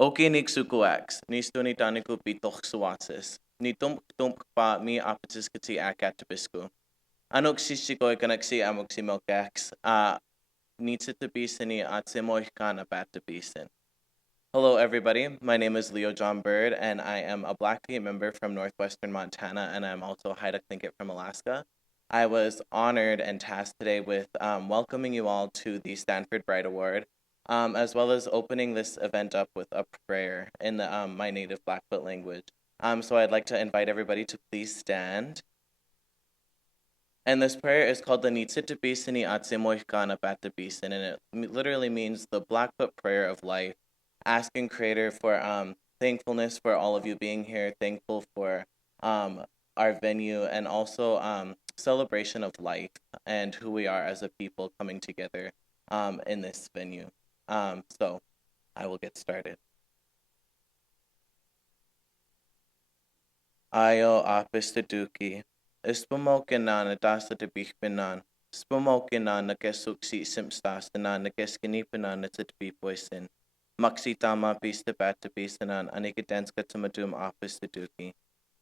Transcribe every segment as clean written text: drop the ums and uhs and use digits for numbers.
Okay nigsukuax, nistoni taniku pitoch suasis. Ni tump pa mi apatis kati akatapisku. Anok sisikoy kanaksi amok si milkax, nitsitapisini at simoikan apatapisin. Hello, everybody. My name is Leo John Bird, and I am a Blackfeet member from northwestern Montana, and I'm also a Haida Tlingit from Alaska. I was honored and tasked today with welcoming you all to the Stanford Bright Award, as well as opening this event up with a prayer in my native Blackfoot language. So I'd like to invite everybody to please stand. And this prayer is called the Nitsitapisini Atsemoihkana Patapisin, and it literally means the Blackfoot prayer of life, asking Creator for thankfulness for all of you being here, thankful for our venue, and also celebration of life and who we are as a people coming together in this venue. So I will get started. Ayo apistaduki. Ispamokinan adasa de bichpinan. Spamokinan na kesuksi simstastanan na keskinipinan na titbipoisin. Maksitama pista batapisanan anikidenska tumadum apistaduki.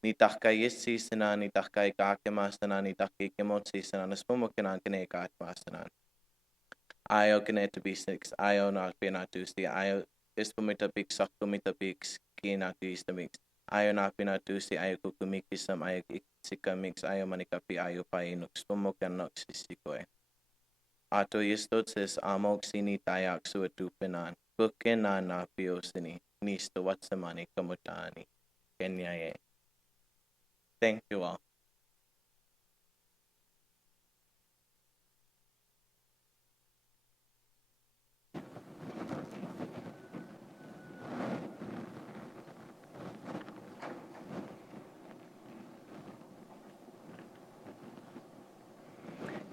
Nitahkayisi sanan, nitahkay kakemasanan, nitahkikimotsi sanan, ispamokinan kinekatmasanan. Ayo kinetabisix, ayo nakpinatusti, ayo ispamitapix saktumitapix kinatuistamix. Ayo napinatusti, ayo kukumikisam, ayo iksikamix, ayo manikapi, ayo painux, pumokanoxisikoy. Ato yistotsis amok sini tayak suatupinan, kukinan na piosini, nisto watsamani kamutani, kenyaye. Thank you all.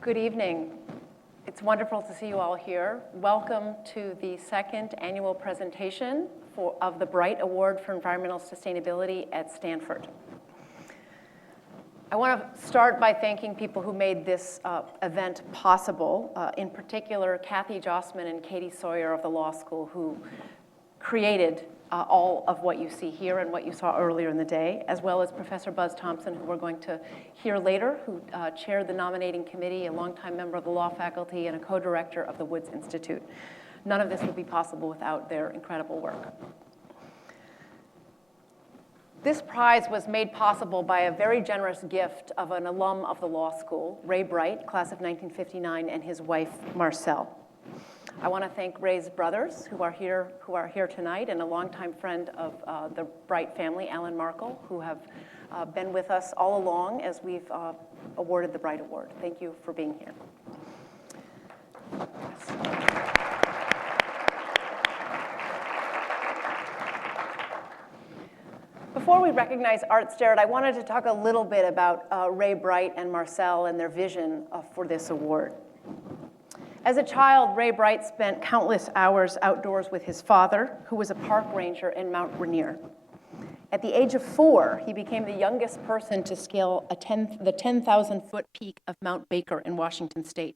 Good evening. It's wonderful to see you all here. Welcome to the second annual presentation of the Bright Award for Environmental Sustainability at Stanford. I want to start by thanking people who made this event possible, in particular Kathy Jossman and Katie Sawyer of the Law School, who created all of what you see here and what you saw earlier in the day, as well as Professor Buzz Thompson, who we're going to hear later, who chaired the nominating committee, a longtime member of the law faculty, and a co-director of the Woods Institute. None of this would be possible without their incredible work. This prize was made possible by a very generous gift of an alum of the law school, Ray Bright, class of 1959, and his wife, Marcel. I want to thank Ray's brothers who are here tonight, and a longtime friend of the Bright family, Alan Markle, who have been with us all along as we've awarded the Bright Award. Thank you for being here. Before we recognize Art Sterritt, I wanted to talk a little bit about Ray Bright and Marcel and their vision for this award. As a child, Ray Bright spent countless hours outdoors with his father, who was a park ranger in Mount Rainier. At the age of 4, he became the youngest person to scale the 10,000-foot peak of Mount Baker in Washington state.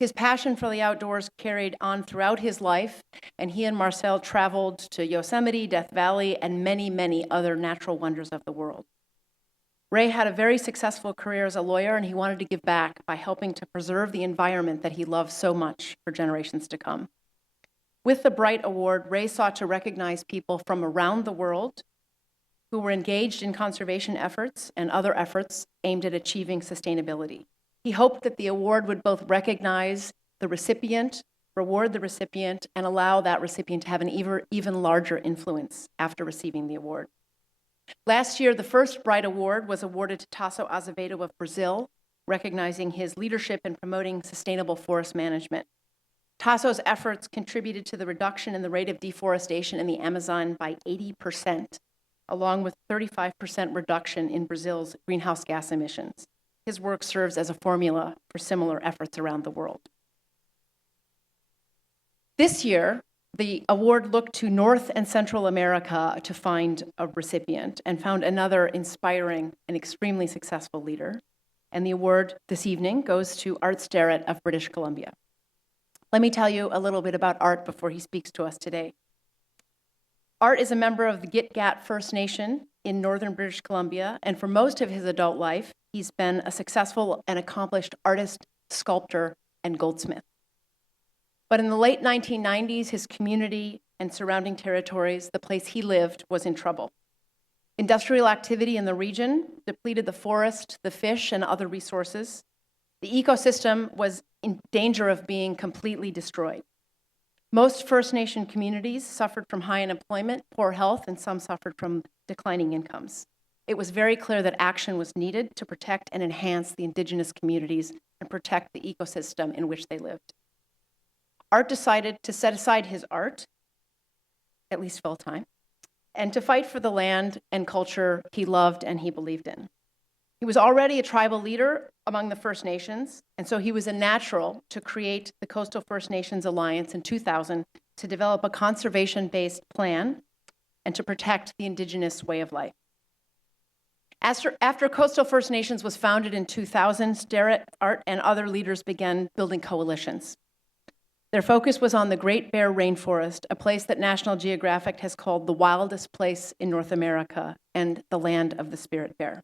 His passion for the outdoors carried on throughout his life, and he and Marcel traveled to Yosemite, Death Valley, and many, many other natural wonders of the world. Ray had a very successful career as a lawyer, and he wanted to give back by helping to preserve the environment that he loved so much for generations to come. With the Bright Award, Ray sought to recognize people from around the world who were engaged in conservation efforts and other efforts aimed at achieving sustainability. He hoped that the award would both recognize the recipient, reward the recipient, and allow that recipient to have an even larger influence after receiving the award. Last year, the first Bright Award was awarded to Tasso Azevedo of Brazil, recognizing his leadership in promoting sustainable forest management. Tasso's efforts contributed to the reduction in the rate of deforestation in the Amazon by 80%, along with 35% reduction in Brazil's greenhouse gas emissions. His work serves as a formula for similar efforts around the world. This year, the award looked to North and Central America to find a recipient and found another inspiring and extremely successful leader. And the award this evening goes to Art Sterritt of British Columbia. Let me tell you a little bit about Art before he speaks to us today. Art is a member of the Gitgat First Nation in northern British Columbia, and for most of his adult life, he's been a successful and accomplished artist, sculptor, and goldsmith. But in the late 1990s, his community and surrounding territories, the place he lived, was in trouble. Industrial activity in the region depleted the forest, the fish, and other resources. The ecosystem was in danger of being completely destroyed. Most First Nation communities suffered from high unemployment, poor health, and some suffered from declining incomes. It was very clear that action was needed to protect and enhance the Indigenous communities and protect the ecosystem in which they lived. Art decided to set aside his art, at least full-time, and to fight for the land and culture he loved and he believed in. He was already a tribal leader among the First Nations, and so he was a natural to create the Coastal First Nations Alliance in 2000 to develop a conservation-based plan and to protect the Indigenous way of life. After Coastal First Nations was founded in 2000, Sterritt, Art, and other leaders began building coalitions. Their focus was on the Great Bear Rainforest, a place that National Geographic has called the wildest place in North America and the land of the spirit bear.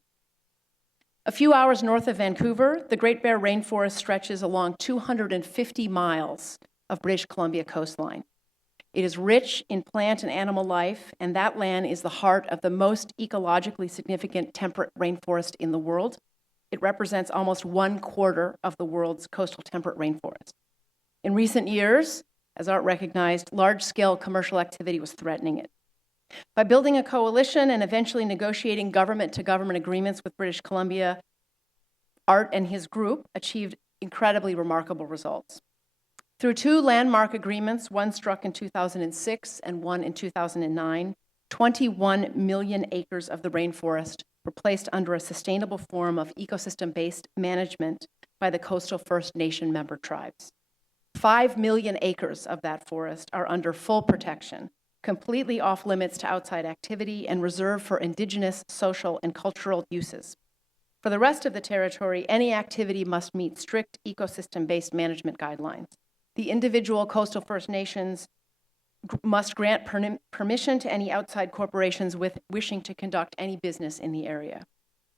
A few hours north of Vancouver, the Great Bear Rainforest stretches along 250 miles of British Columbia coastline. It is rich in plant and animal life, and that land is the heart of the most ecologically significant temperate rainforest in the world. It represents almost 1/4 of the world's coastal temperate rainforest. In recent years, as Art recognized, large-scale commercial activity was threatening it. By building a coalition and eventually negotiating government-to-government agreements with British Columbia, Art and his group achieved incredibly remarkable results. Through 2 landmark agreements, one struck in 2006 and one in 2009, 21 million acres of the rainforest were placed under a sustainable form of ecosystem-based management by the coastal First Nation member tribes. 5 million acres of that forest are under full protection, completely off limits to outside activity and reserved for Indigenous, social, and cultural uses. For the rest of the territory, any activity must meet strict ecosystem-based management guidelines. The individual coastal First Nations must grant permission to any outside corporations wishing to conduct any business in the area.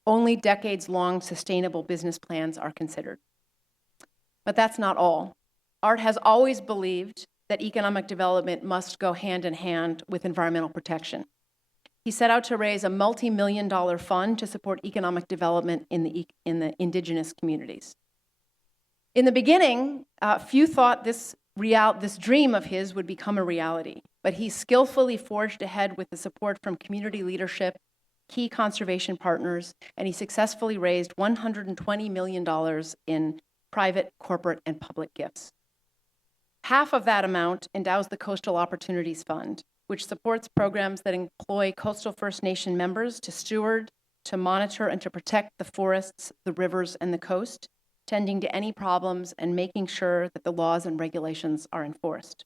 Only decades-long sustainable business plans are considered. But that's not all. Art has always believed that economic development must go hand in hand with environmental protection. He set out to raise a multi-million-dollar fund to support economic development in the Indigenous communities. In the beginning, few thought this dream of his would become a reality, but he skillfully forged ahead with the support from community leadership, key conservation partners, and he successfully raised $120 million in private, corporate, and public gifts. Half of that amount endows the Coastal Opportunities Fund, which supports programs that employ coastal First Nation members to steward, to monitor, and to protect the forests, the rivers, and the coast, tending to any problems and making sure that the laws and regulations are enforced.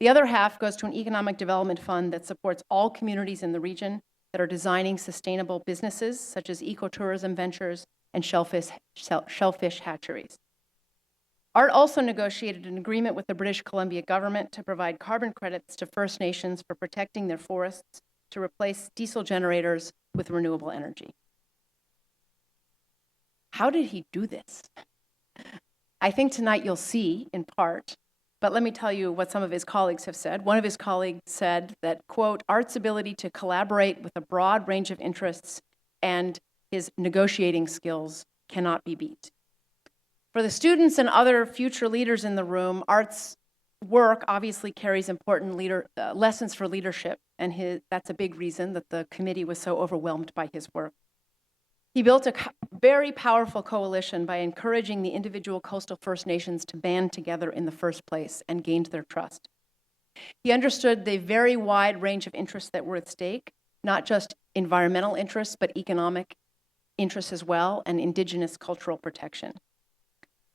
The other half goes to an economic development fund that supports all communities in the region that are designing sustainable businesses, such as ecotourism ventures and shellfish hatcheries. Art also negotiated an agreement with the British Columbia government to provide carbon credits to First Nations for protecting their forests to replace diesel generators with renewable energy. How did he do this? I think tonight you'll see, in part, but let me tell you what some of his colleagues have said. One of his colleagues said that, quote, Art's ability to collaborate with a broad range of interests and his negotiating skills cannot be beat. For the students and other future leaders in the room, Art's work obviously carries important lessons for leadership, and that's a big reason that the committee was so overwhelmed by his work. He built a very powerful coalition by encouraging the individual coastal First Nations to band together in the first place and gained their trust. He understood the very wide range of interests that were at stake, not just environmental interests, but economic interests as well, and Indigenous cultural protection.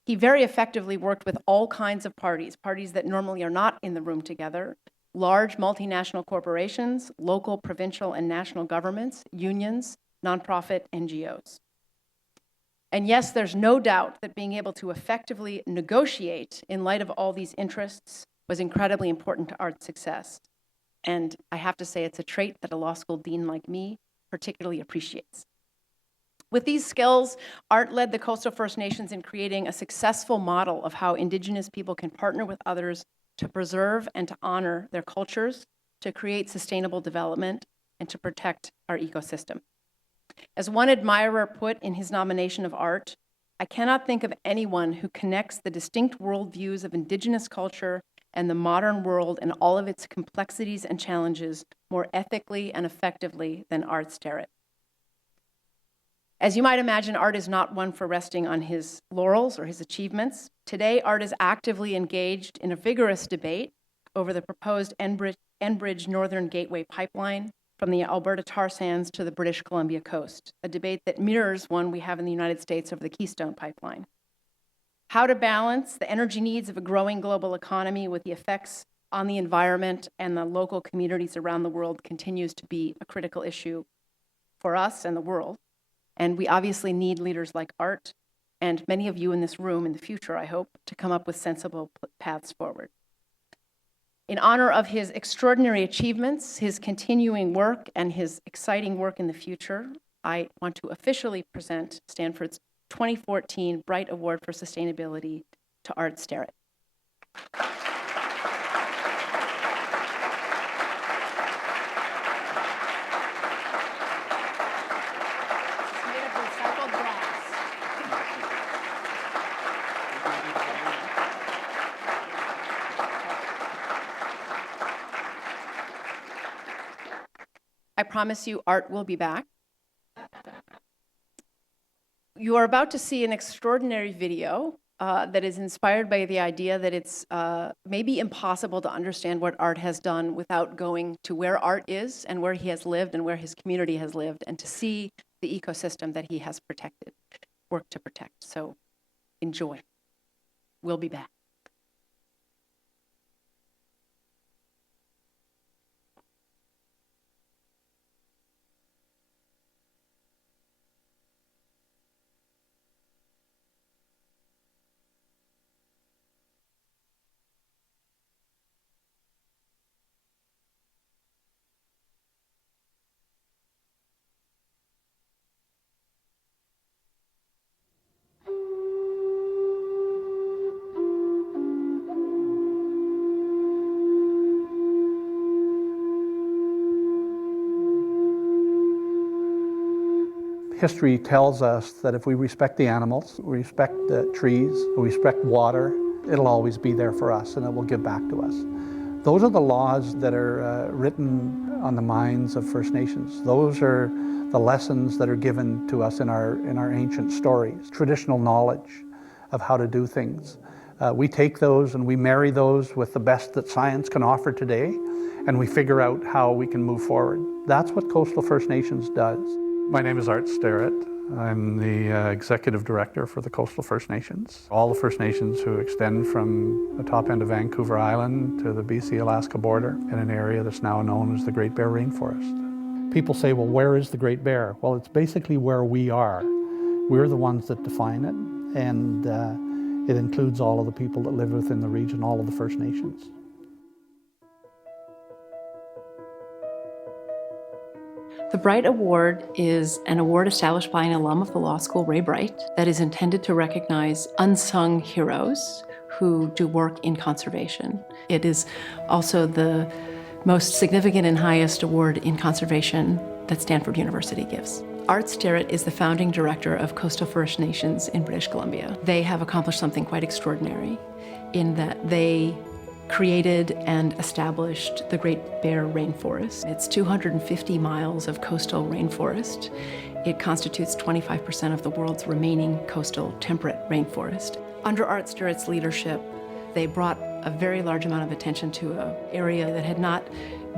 He very effectively worked with all kinds of parties that normally are not in the room together, large multinational corporations, local, provincial, and national governments, unions, nonprofit NGOs. And yes, there's no doubt that being able to effectively negotiate in light of all these interests was incredibly important to Art's success. and I have to say it's a trait that a law school dean like me particularly appreciates. With these skills, Art led the Coastal First Nations in creating a successful model of how Indigenous people can partner with others to preserve and to honor their cultures, to create sustainable development, and to protect our ecosystem. As one admirer put in his nomination of Art, I cannot think of anyone who connects the distinct worldviews of Indigenous culture and the modern world and all of its complexities and challenges more ethically and effectively than Art Sterritt. As you might imagine, Art is not one for resting on his laurels or his achievements. Today, Art is actively engaged in a vigorous debate over the proposed Enbridge Northern Gateway pipeline from the Alberta tar sands to the British Columbia coast, a debate that mirrors one we have in the United States over the Keystone pipeline. How to balance the energy needs of a growing global economy with the effects on the environment and the local communities around the world continues to be a critical issue for us and the world. And we obviously need leaders like Art and many of you in this room in the future, I hope, to come up with sensible paths forward. In honor of his extraordinary achievements, his continuing work, and his exciting work in the future, I want to officially present Stanford's 2014 Bright Award for Sustainability to Art Sterritt. I promise you, Art will be back. You are about to see an extraordinary video that is inspired by the idea that it's maybe impossible to understand what Art has done without going to where Art is and where he has lived and where his community has lived, and to see the ecosystem that he has protected, worked to protect. So enjoy. We'll be back. History tells us that if we respect the animals, we respect the trees, we respect water, it'll always be there for us and it will give back to us. Those are the laws that are written on the minds of First Nations. Those are the lessons that are given to us in our ancient stories, traditional knowledge of how to do things. We take those and we marry those with the best that science can offer today, and we figure out how we can move forward. That's what Coastal First Nations does. My name is Art Sterritt. I'm the Executive Director for the Coastal First Nations. All the First Nations who extend from the top end of Vancouver Island to the BC-Alaska border in an area that's now known as the Great Bear Rainforest. People say, well, where is the Great Bear? Well, it's basically where we are. We're the ones that define it, and it includes all of the people that live within the region, all of the First Nations. The Bright Award is an award established by an alum of the law school, Ray Bright, that is intended to recognize unsung heroes who do work in conservation. It is also the most significant and highest award in conservation that Stanford University gives. Art Sterritt is the founding director of Coastal First Nations in British Columbia. They have accomplished something quite extraordinary in that they created and established the Great Bear Rainforest. It's 250 miles of coastal rainforest. It constitutes 25% of the world's remaining coastal temperate rainforest. Under Art Sterritt's leadership, they brought a very large amount of attention to an area that had not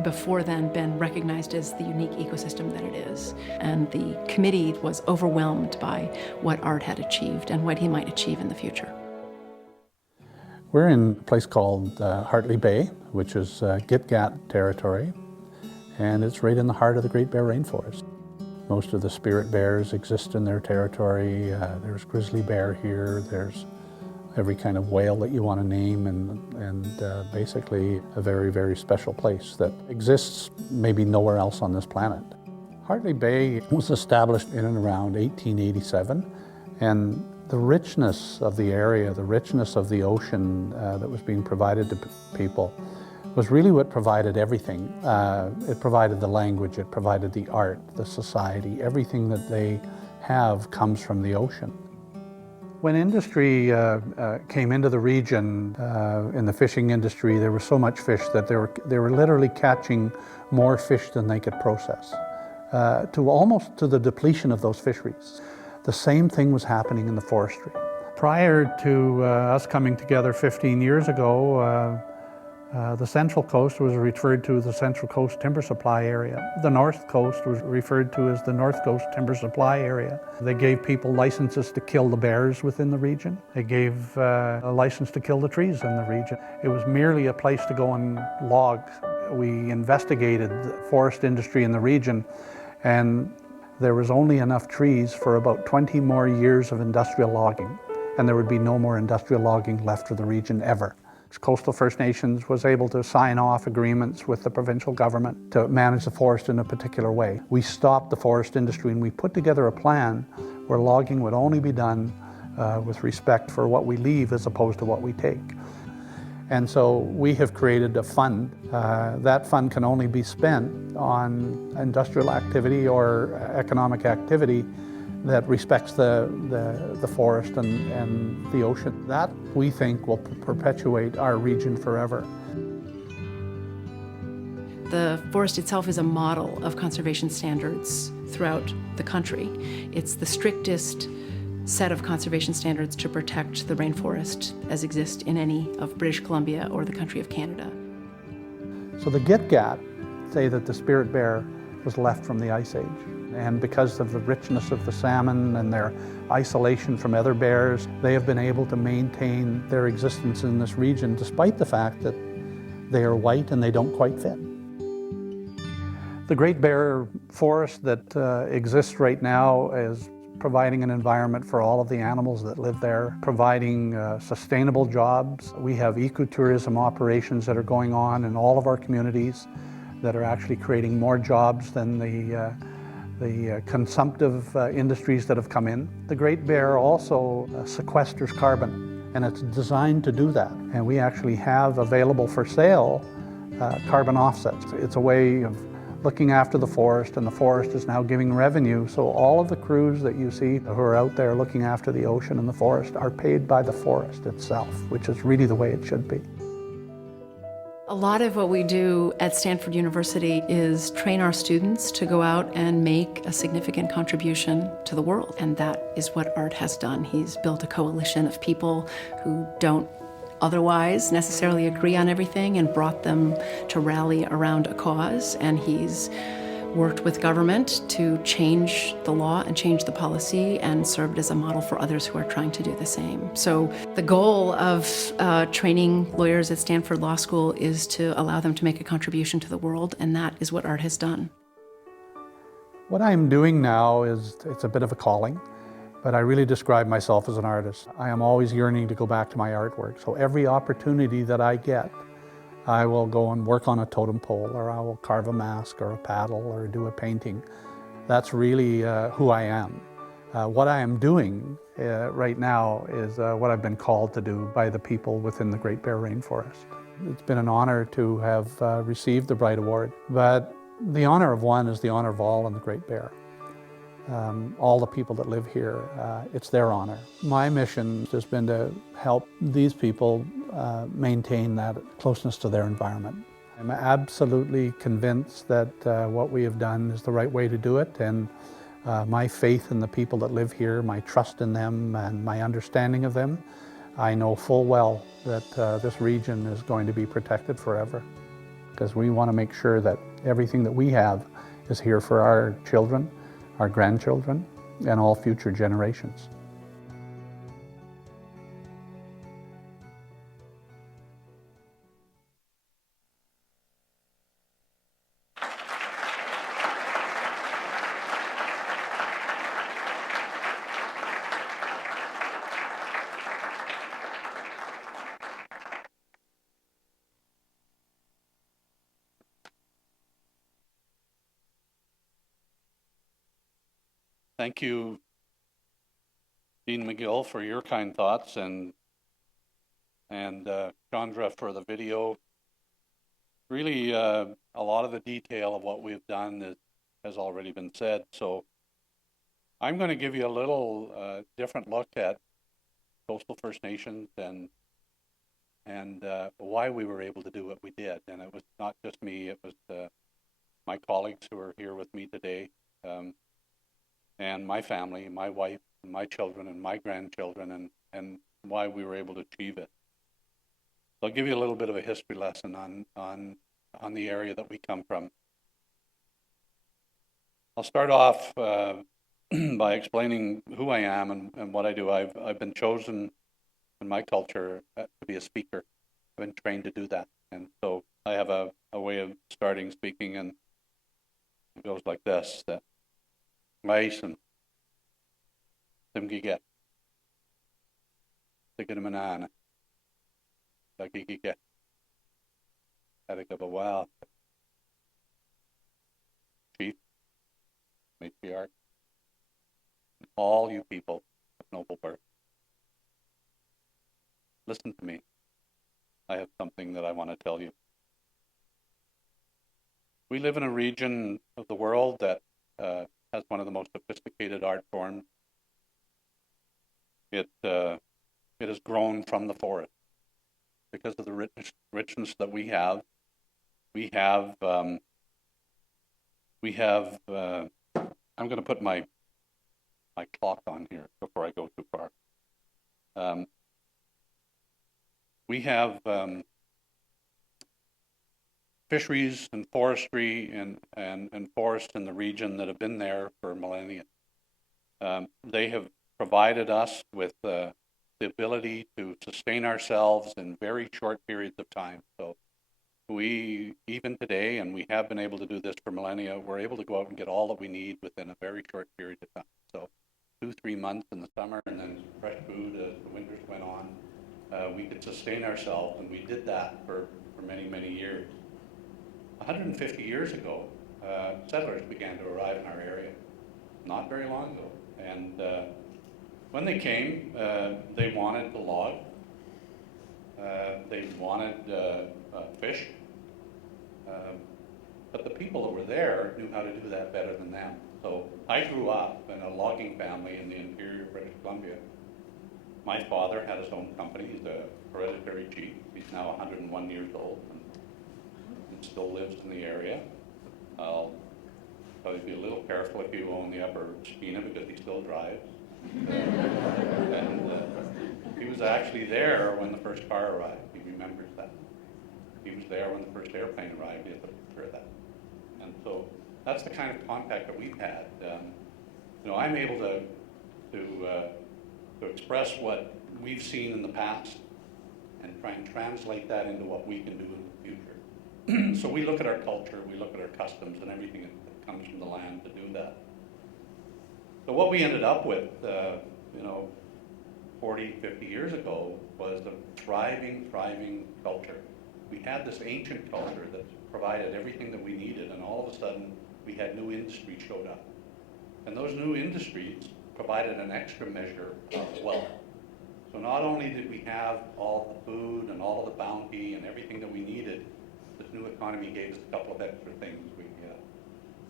before then been recognized as the unique ecosystem that it is. And the committee was overwhelmed by what Art had achieved and what he might achieve in the future. We're in a place called Hartley Bay, which is Gitgat territory, and it's right in the heart of the Great Bear Rainforest. Most of the spirit bears exist in their territory. There's grizzly bear here, there's every kind of whale that you want to name, and basically a very, very special place that exists maybe nowhere else on this planet. Hartley Bay was established in and around 1887, and the richness of the area, the richness of the ocean that was being provided to people was really what provided everything. It provided the language, it provided the art, the society, everything that they have comes from the ocean. When industry came into the region, in the fishing industry, there was so much fish that they were literally catching more fish than they could process, to almost to the depletion of those fisheries. The same thing was happening in the forestry. Prior to us coming together 15 years ago, the Central Coast was referred to as the Central Coast Timber Supply Area. The North Coast was referred to as the North Coast Timber Supply Area. They gave people licenses to kill the bears within the region. They gave a license to kill the trees in the region. It was merely a place to go and log. We investigated the forest industry in the region, and there was only enough trees for about 20 more years of industrial logging, and there would be no more industrial logging left for the region ever. Coastal First Nations was able to sign off agreements with the provincial government to manage the forest in a particular way. We stopped the forest industry and we put together a plan where logging would only be done with respect for what we leave as opposed to what we take. And so we have created a fund. That fund can only be spent on industrial activity or economic activity that respects the forest and the ocean. That, we think, will perpetuate our region forever. The forest itself is a model of conservation standards throughout the country. It's the strictest set of conservation standards to protect the rainforest as exist in any of British Columbia or the country of Canada. So the Gitgat say that the spirit bear was left from the Ice Age. And because of the richness of the salmon and their isolation from other bears, they have been able to maintain their existence in this region despite the fact that they are white and they don't quite fit. The Great Bear Forest that exists right now is providing an environment for all of the animals that live there, providing sustainable jobs. We have ecotourism operations that are going on in all of our communities that are actually creating more jobs than the consumptive industries that have come in. The Great Bear also sequesters carbon, and it's designed to do that. And we actually have available for sale carbon offsets. It's a way of looking after the forest, and the forest is now giving revenue. So all of the crews that you see who are out there looking after the ocean and the forest are paid by the forest itself, which is really the way it should be. A lot of what we do at Stanford University is train our students to go out and make a significant contribution to the world. And that is what Art has done. He's built a coalition of people who don't otherwise necessarily agree on everything and brought them to rally around a cause. And he's worked with government to change the law and change the policy and served as a model for others who are trying to do the same. So the goal of training lawyers at Stanford Law School is to allow them to make a contribution to the world, and that is what Art has done. What I'm doing now it's a bit of a calling, but I really describe myself as an artist. I am always yearning to go back to my artwork. So every opportunity that I get, I will go and work on a totem pole, or I will carve a mask or a paddle or do a painting. That's really who I am. What I am doing right now is what I've been called to do by the people within the Great Bear Rainforest. It's been an honor to have received the Bright Award, but the honor of one is the honor of all in the Great Bear. All the people that live here, it's their honor. My mission has been to help these people maintain that closeness to their environment. I'm absolutely convinced that what we have done is the right way to do it, and my faith in the people that live here, my trust in them and my understanding of them, I know full well that this region is going to be protected forever, because we want to make sure that everything that we have is here for our children, our grandchildren, and all future generations. Thank you, Dean McGill, for your kind thoughts, and Chandra for the video. Really, a lot of the detail of what we've done has already been said. So I'm going to give you a little different look at coastal First Nations and why we were able to do what we did. And it was not just me; it was my colleagues who are here with me today, and my family, my wife, and my children, and my grandchildren, and why we were able to achieve it. So I'll give you a little bit of a history lesson on the area that we come from. I'll start off by explaining who I am and what I do. I've been chosen in my culture to be a speaker. I've been trained to do that. And so I have a way of starting speaking, and it goes like this, that Maison, Simgiget, Siginamanana, Dagigiget, Adikabawal, Chief, Matriarch, all you people of noble birth. Listen to me. I have something that I want to tell you. We live in a region of the world that has one of the most sophisticated art forms. It has grown from the forest because of the richness that we have. I'm going to put my clock on here before I go too far. We have fisheries and forestry and forests in the region that have been there for millennia. They have provided us with the ability to sustain ourselves in very short periods of time. So we, even today, and we have been able to do this for millennia, we're able to go out and get all that we need within a very short period of time. So 2-3 months in the summer, and then fresh food as the winters went on. We could sustain ourselves, and we did that for many, many years. 150 years ago, settlers began to arrive in our area, not very long ago. And when they came, they wanted the log, they wanted fish, but the people that were there knew how to do that better than them. So I grew up in a logging family in the interior of British Columbia. My father had his own company. He's a hereditary chief. He's now 101 years old and still lives in the area. I'll probably be a little careful if you own the Upper Skeena because he still drives. And he was actually there when the first car arrived. He remembers that. He was there when the first airplane arrived. He has a picture of that. And so that's the kind of contact that we've had. I'm able to express what we've seen in the past and try and translate that into what we can do in the future. So we look at our culture, we look at our customs and everything that comes from the land to do that. So what we ended up with, 40, 50 years ago was a thriving culture. We had this ancient culture that provided everything that we needed, and all of a sudden we had new industries showed up. And those new industries provided an extra measure of wealth. So not only did we have all the food and all of the bounty and everything that we needed, this new economy gave us a couple of extra things.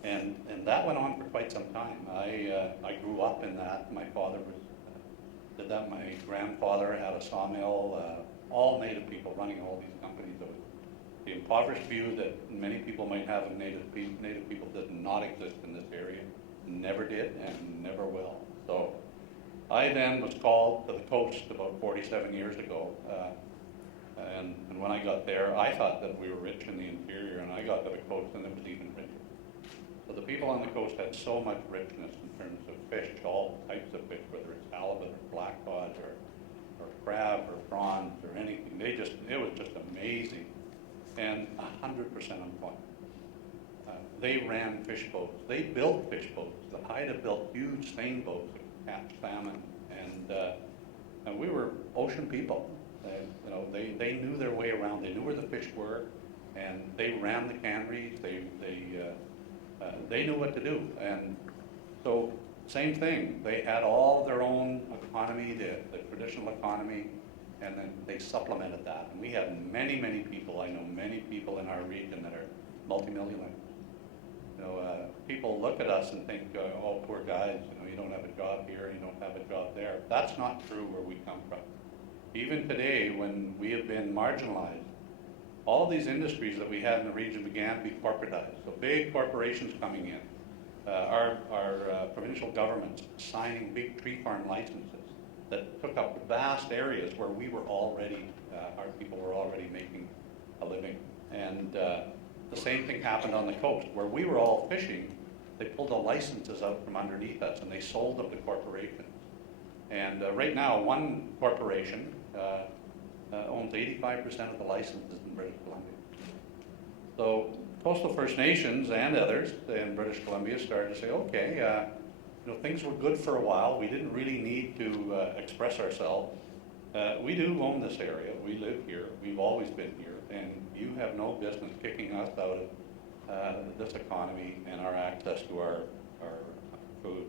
And that went on for quite some time. I grew up in that. My father did that. My grandfather had a sawmill. All Native people running all these companies. The impoverished view that many people might have of Native people did not exist in this area. Never did and never will. So I then was called to the coast about 47 years ago. And when I got there, I thought that we were rich in the interior, and I got to the coast and it was even richer. So the people on the coast had so much richness in terms of fish, all types of fish, whether it's halibut or black cod or crab or prawns or anything. It was just amazing. And 100% employment. They ran fish boats. They built fish boats. The Haida built huge seine boats that could catch salmon. And we were ocean people. They knew their way around. They knew where the fish were, and they ran the canneries. They knew what to do. And so Same thing, they had all their own economy, the traditional economy, and then they supplemented that. And we have many, many people, I know many people in our region that are multimillionaires. You know, people look at us and think, oh, poor guys, you know, you don't have a job here, you don't have a job there. That's not true where we come from. Even today, when we have been marginalized, all of these industries that we had in the region began to be corporatized. So big corporations coming in. Our provincial governments signing big tree farm licenses that took up vast areas where we were already, our people were already making a living. And the same thing happened on the coast. Where we were all fishing, they pulled the licenses out from underneath us and they sold them to corporations. And right now, one corporation owns 85% of the licenses in British Columbia. So coastal First Nations and others in British Columbia started to say, okay, you know, things were good for a while. We didn't really need to express ourselves. We do own this area. We live here. We've always been here. And you have no business kicking us out of this economy and our access to our food.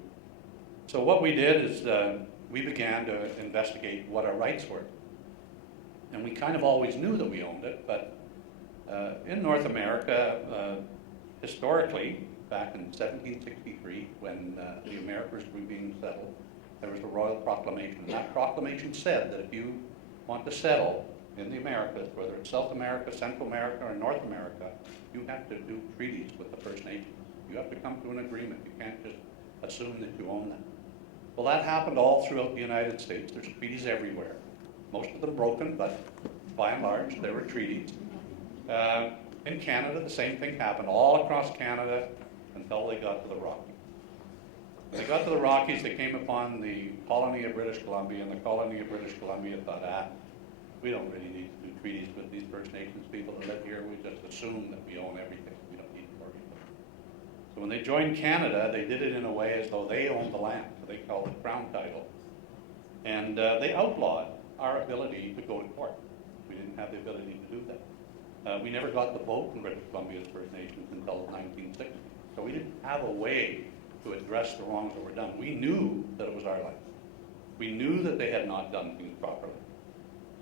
So what we did is we began to investigate what our rights were. And we kind of always knew that we owned it, but in North America, historically, back in 1763, when the Americas were being settled, there was a royal proclamation. And that proclamation said that if you want to settle in the Americas, whether it's South America, Central America, or North America, you have to do treaties with the First Nations. You have to come to an agreement. You can't just assume that you own them. Well, that happened all throughout the United States. There's treaties everywhere. Most of them broken, but by and large, there were treaties. In Canada, the same thing happened all across Canada until they got to the Rockies. When they got to the Rockies, they came upon the colony of British Columbia, and the colony of British Columbia thought, we don't really need to do treaties with these First Nations people that live here. We just assume that we own everything. We don't need to worry about it. So when they joined Canada, they did it in a way as though they owned the land. So they called it Crown Title. And they outlawed our ability to go to court. We didn't have the ability to do that. We never got the vote in British Columbia's First Nations until 1960. So we didn't have a way to address the wrongs that were done. We knew that it was our land. We knew that they had not done things properly.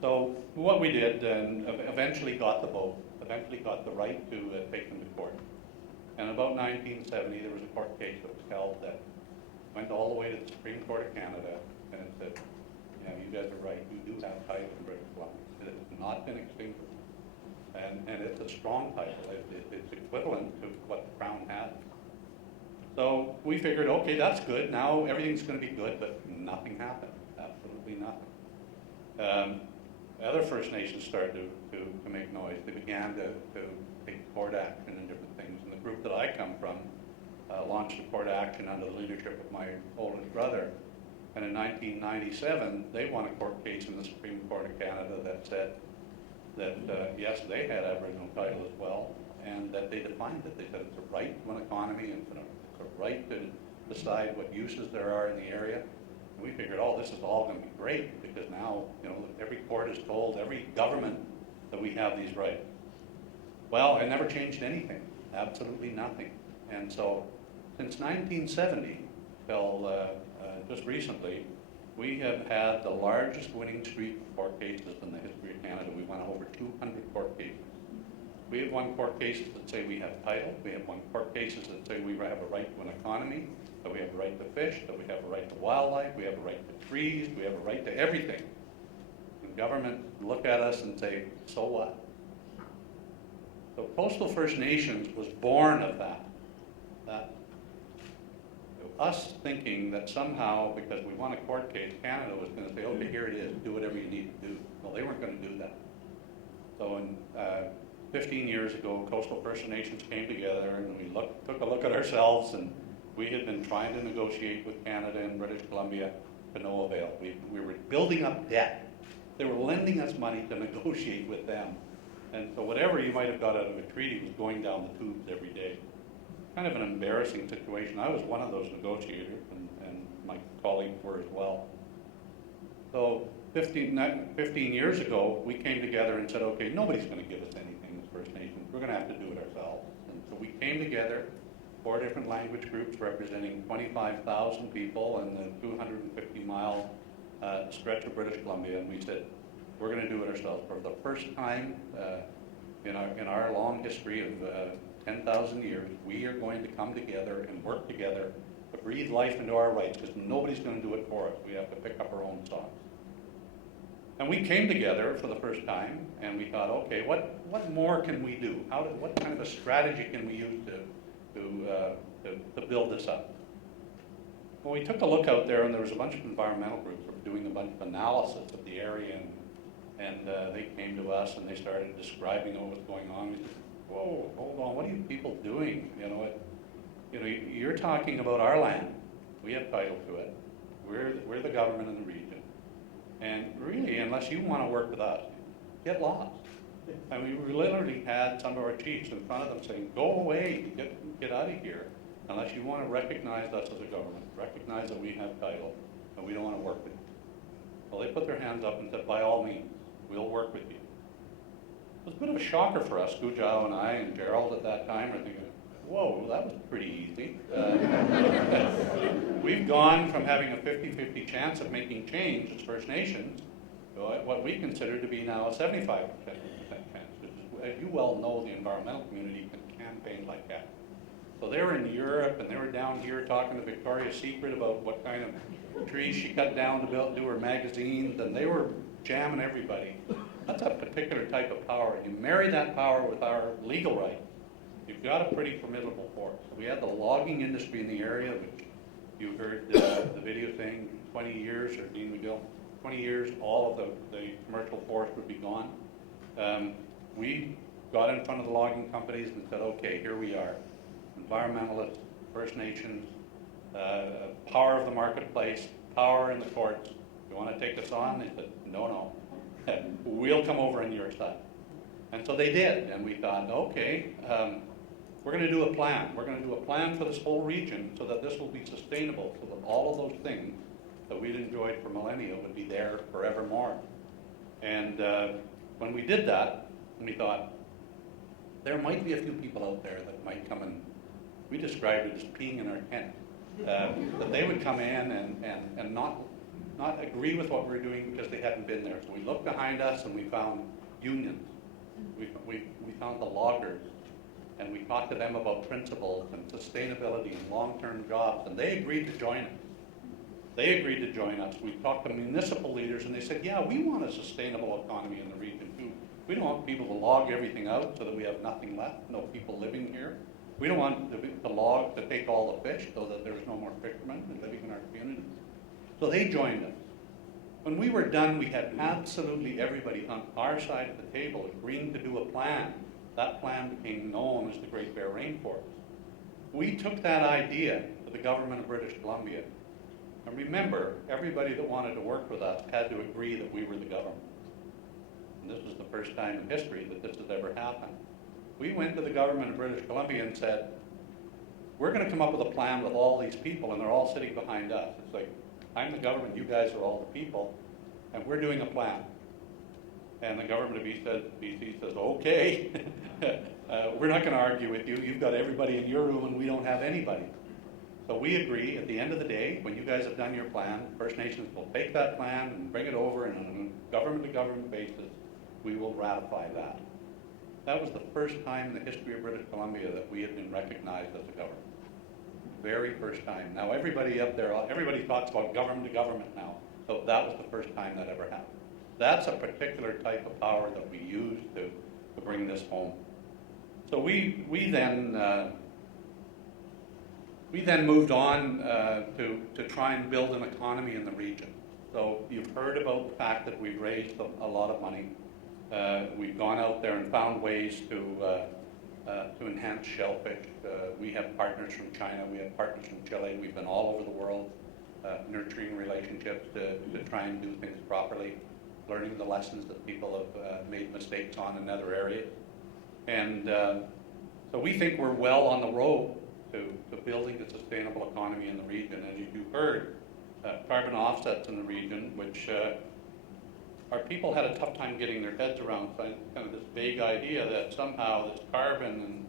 So what we did, and eventually got the vote, eventually got the right to take them to court. And about 1970, there was a court case that was held that went all the way to the Supreme Court of Canada, and it said, yeah, you guys are right, you do have title in British Columbia. It has not been extinguished. And it's a strong title. It's equivalent to what the Crown had. So we figured, okay, that's good. Now everything's going to be good, but nothing happened. Absolutely nothing. Other First Nations started to make noise. They began to take court action and different things. And the group that I come from launched a court action under the leadership of my oldest brother. And in 1997, they won a court case in the Supreme Court of Canada that said that, yes, they had Aboriginal title as well, and that they defined it. They said it's a right to an economy, and it's a right to decide what uses there are in the area. And we figured, oh, this is all going to be great, because now, you know, every court is told, every government, that we have these rights. Well, it never changed anything, absolutely nothing. And so, since 1970, till just recently, we have had the largest winning streak of court cases in the history of Canada. We won over 200 court cases. We have won court cases that say we have title. We have won court cases that say we have a right to an economy, that we have a right to fish, that we have a right to wildlife, we have a right to trees, we have a right to everything. And government look at us and say, so what? So Coastal First Nations was born of that. Us thinking that somehow, because we won a court case, Canada was going to say, okay, here it is, do whatever you need to do. Well, they weren't going to do that. So in 15 years ago, Coastal First Nations came together and we took a look at ourselves, and we had been trying to negotiate with Canada and British Columbia to no avail. We were building up debt. They were lending us money to negotiate with them. And so whatever you might have got out of a treaty was going down the tubes every day. Kind of an embarrassing situation. I was one of those negotiators, and my colleagues were as well. So 15 years ago, we came together and said, okay, nobody's going to give us anything as First Nations. We're going to have to do it ourselves. And so we came together, 4 different language groups representing 25,000 people in the 250-mile stretch of British Columbia, and we said, we're going to do it ourselves. For the first time in our long history of 10,000 years, we are going to come together and work together to breathe life into our rights, because nobody's going to do it for us. We have to pick up our own socks. And we came together for the first time, and we thought, okay, what more can we do? What kind of a strategy can we use to build this up? Well, we took a look out there, and there was a bunch of environmental groups that were doing a bunch of analysis of the area, and they came to us and they started describing what was going on. We said, whoa, hold on, what are you people doing? You're talking about our land. We have title to it. We're the government in the region. And really, unless you want to work with us, get lost. I mean, we literally had some of our chiefs in front of them saying, go away, get out of here, unless you want to recognize us as a government, recognize that we have title, and we don't want to work with you. Well, they put their hands up and said, by all means, we'll work with you. It was a bit of a shocker for us, Gujao and I and Gerald at that time are thinking, whoa, that was pretty easy. We've gone from having a 50-50 chance of making change as First Nations to what we consider to be now a 75% chance. As you well know, the environmental community can campaign like that. So they were in Europe and they were down here talking to Victoria's Secret about what kind of trees she cut down to do her magazines, and they were jamming everybody. That's a particular type of power. You marry that power with our legal rights, you've got a pretty formidable force. We had the logging industry in the area, which you heard the video saying 20 years, or Dean McGill, 20 years, all of the commercial forest would be gone. We got in front of the logging companies and said, okay, here we are. Environmentalists, First Nations, power of the marketplace, power in the courts. You want to take us on? They said, no. We'll come over on your side. And so they did, and we thought, okay, we're going to do a plan. We're going to do a plan for this whole region so that this will be sustainable, so that all of those things that we'd enjoyed for millennia would be there forevermore. And when we did that, we thought, there might be a few people out there that might come and, we described it as peeing in our tent, that they would come in and not agree with what we were doing because they hadn't been there. So we looked behind us and we found unions. We found the loggers, and we talked to them about principles and sustainability and long-term jobs, and they agreed to join us. They agreed to join us. We talked to municipal leaders, and they said, yeah, we want a sustainable economy in the region too. We don't want people to log everything out so that we have nothing left, no people living here. We don't want the log to take all the fish so that there's no more fishermen living in our communities. So they joined us. When we were done, we had absolutely everybody on our side of the table agreeing to do a plan. That plan became known as the Great Bear Rainforest. We took that idea to the government of British Columbia. And remember, everybody that wanted to work with us had to agree that we were the government. And this was the first time in history that this has ever happened. We went to the government of British Columbia and said, we're going to come up with a plan with all these people, and they're all sitting behind us. It's like, I'm the government, you guys are all the people, and we're doing a plan. And the government of BC says, okay, we're not going to argue with you. You've got everybody in your room and we don't have anybody. So we agree at the end of the day, when you guys have done your plan, First Nations will take that plan and bring it over, and on a government-to-government basis, we will ratify that. That was the first time in the history of British Columbia that we had been recognized as a government. Very first time. Now everybody up there, everybody talks about government to government now. So that was the first time that ever happened. That's a particular type of power that we use to bring this home. So we then moved on to try and build an economy in the region. So you've heard about the fact that we've raised a lot of money. We've gone out there and found ways to enhance shellfish. We have partners from China, we have partners from Chile. We've been all over the world nurturing relationships to try and do things properly, learning the lessons that people have made mistakes on in other areas. And so we think we're well on the road to building a sustainable economy in the region. And as you heard, carbon offsets in the region, which our people had a tough time getting their heads around, kind of this vague idea that somehow this carbon and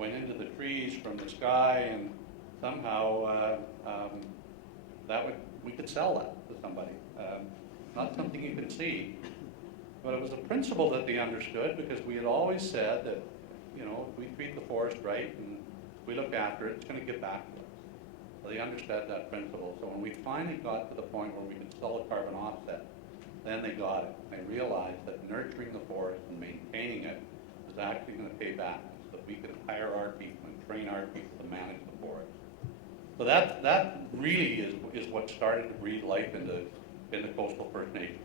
went into the trees from the sky, and somehow we could sell that to somebody. Not something you could see, but it was a principle that they understood, because we had always said that, you know, if we treat the forest right and we look after it, it's going to give back to us. So they understood that principle. So when we finally got to the point where we could sell a carbon offset, then they got it. They realized that nurturing the forest and maintaining it was actually going to pay back, so that we could hire our people and train our people to manage the forest. So that really is what started to breathe life into coastal First Nations.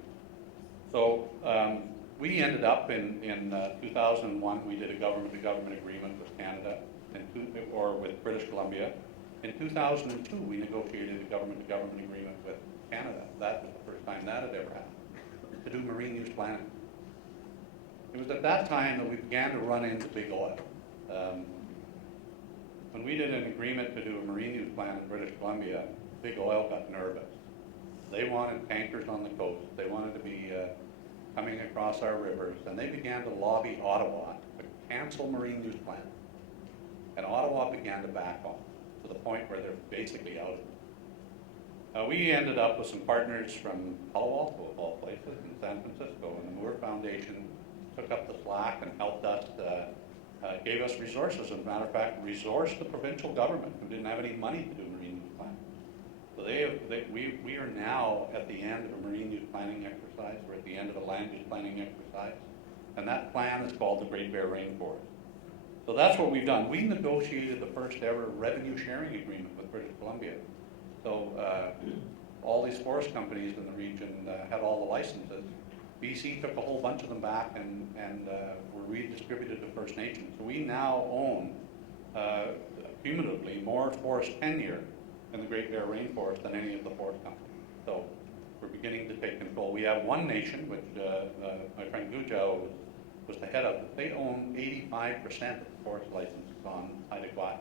So we ended up in 2001, we did a government-to-government agreement with Canada, or with British Columbia. In 2002, we negotiated a government-to-government agreement with Canada. That was the first time that had ever happened, to do marine use planning. It was at that time that we began to run into big oil. When we did an agreement to do a marine use plan in British Columbia, big oil got nervous. They wanted tankers on the coast. They wanted to be coming across our rivers, and they began to lobby Ottawa to cancel marine use plans. And Ottawa began to back off to the point where they're basically out of it. We ended up with some partners from Palo Alto, of all places, in San Francisco, and the Moore Foundation took up the slack and helped us, gave us resources. As a matter of fact, resourced the provincial government, who didn't have any money to do marine use planning. So we are now at the end of a marine use planning exercise. We're at the end of a land use planning exercise, and that plan is called the Great Bear Rainforest. So that's what we've done. We negotiated the first ever revenue sharing agreement with British Columbia. So all these forest companies in the region had all the licenses. BC took a whole bunch of them back and were redistributed to First Nations. So we now own cumulatively more forest tenure in the Great Bear Rainforest than any of the forest companies. So we're beginning to take control. We have one nation, which my friend Gujau was the head of. They own 85% of the forest licenses on Haida Gwaii,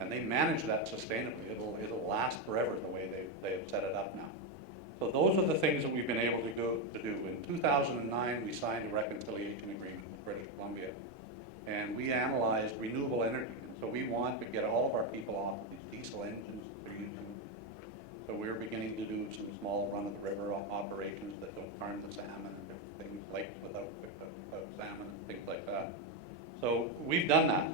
and they manage that sustainably. It'll last forever the way they have set it up now. So those are the things that we've been able to do. In 2009, we signed a reconciliation agreement with British Columbia, and we analyzed renewable energy. And so we want to get all of our people off of these diesel engines that they're using. So we're beginning to do some small run-of-the-river operations that don't harm the salmon and different things, lakes without salmon and things like that. So we've done that.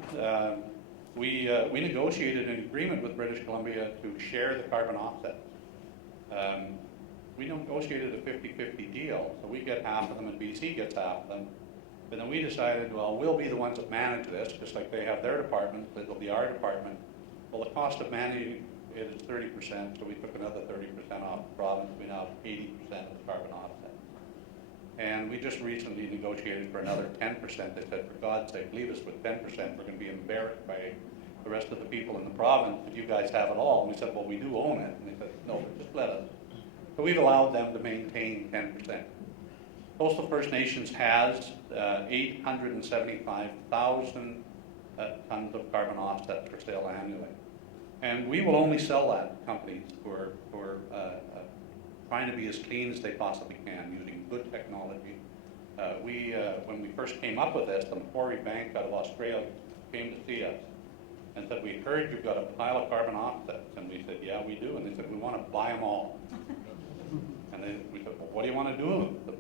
We negotiated an agreement with British Columbia to share the carbon offsets. We negotiated a 50-50 deal, so we get half of them and BC gets half of them. But then we decided, well, we'll be the ones that manage this, just like they have their department, it'll be our department. Well, the cost of managing it is 30%, so we took another 30% off the province. We now have 80% of the carbon offset. And we just recently negotiated for another 10%. They said, for God's sake, leave us with 10%. We're going to be embarrassed by the rest of the people in the province if you guys have it all. And we said, well, we do own it. And they said, no, just let us. So we've allowed them to maintain 10%. Coastal First Nations has 875,000 tons of carbon offset for sale annually. And we will only sell that to companies who are trying to be as clean as they possibly can, using good technology. When we first came up with this, the Macquarie Bank out of Australia came to see us and said, we heard you've got a pile of carbon offsets. And we said, yeah, we do. And they said, we want to buy them all. And then we said, well, what do you want to do with them?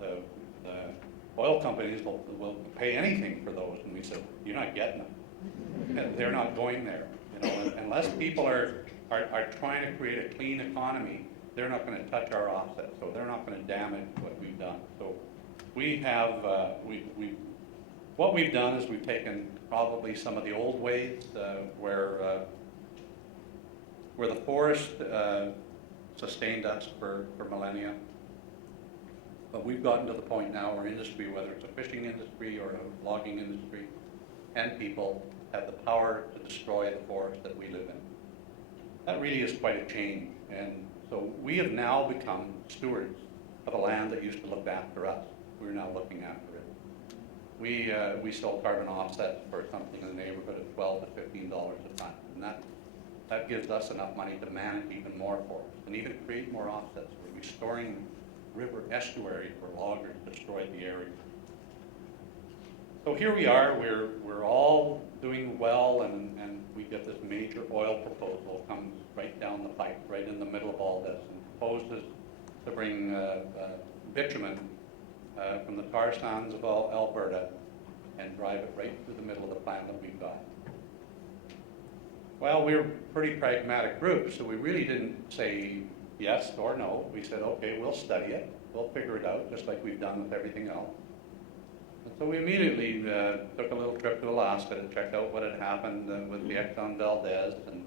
The oil companies will pay anything for those. And we said, you're not getting them. And they're not going there. You know, unless people are trying to create a clean economy, they're not going to touch our offsets. So they're not going to damage what we've done. So we have, what we've done is we've taken probably some of the old ways where the forest sustained us for millennia. But we've gotten to the point now where industry, whether it's a fishing industry or a logging industry, and people have the power to destroy the forest that we live in. That really is quite a change. And so we have now become stewards of a land that used to look after us. We're now looking after it. We sell carbon offsets for something in the neighborhood of $12 to $15 a ton. And that gives us enough money to manage even more forests and even create more offsets. We're restoring river estuaries where loggers destroyed the area. So So here we are, we're all doing well, and we get this major oil proposal comes right down the pipe, right in the middle of all this, and proposes to bring bitumen from the tar sands of Alberta and drive it right through the middle of the plant that we've got. Well, we're a pretty pragmatic group, so we really didn't say yes or no. We said, okay, we'll study it, we'll figure it out, just like we've done with everything else. And so we immediately took a little trip to Alaska to check out what had happened with the Exxon Valdez, and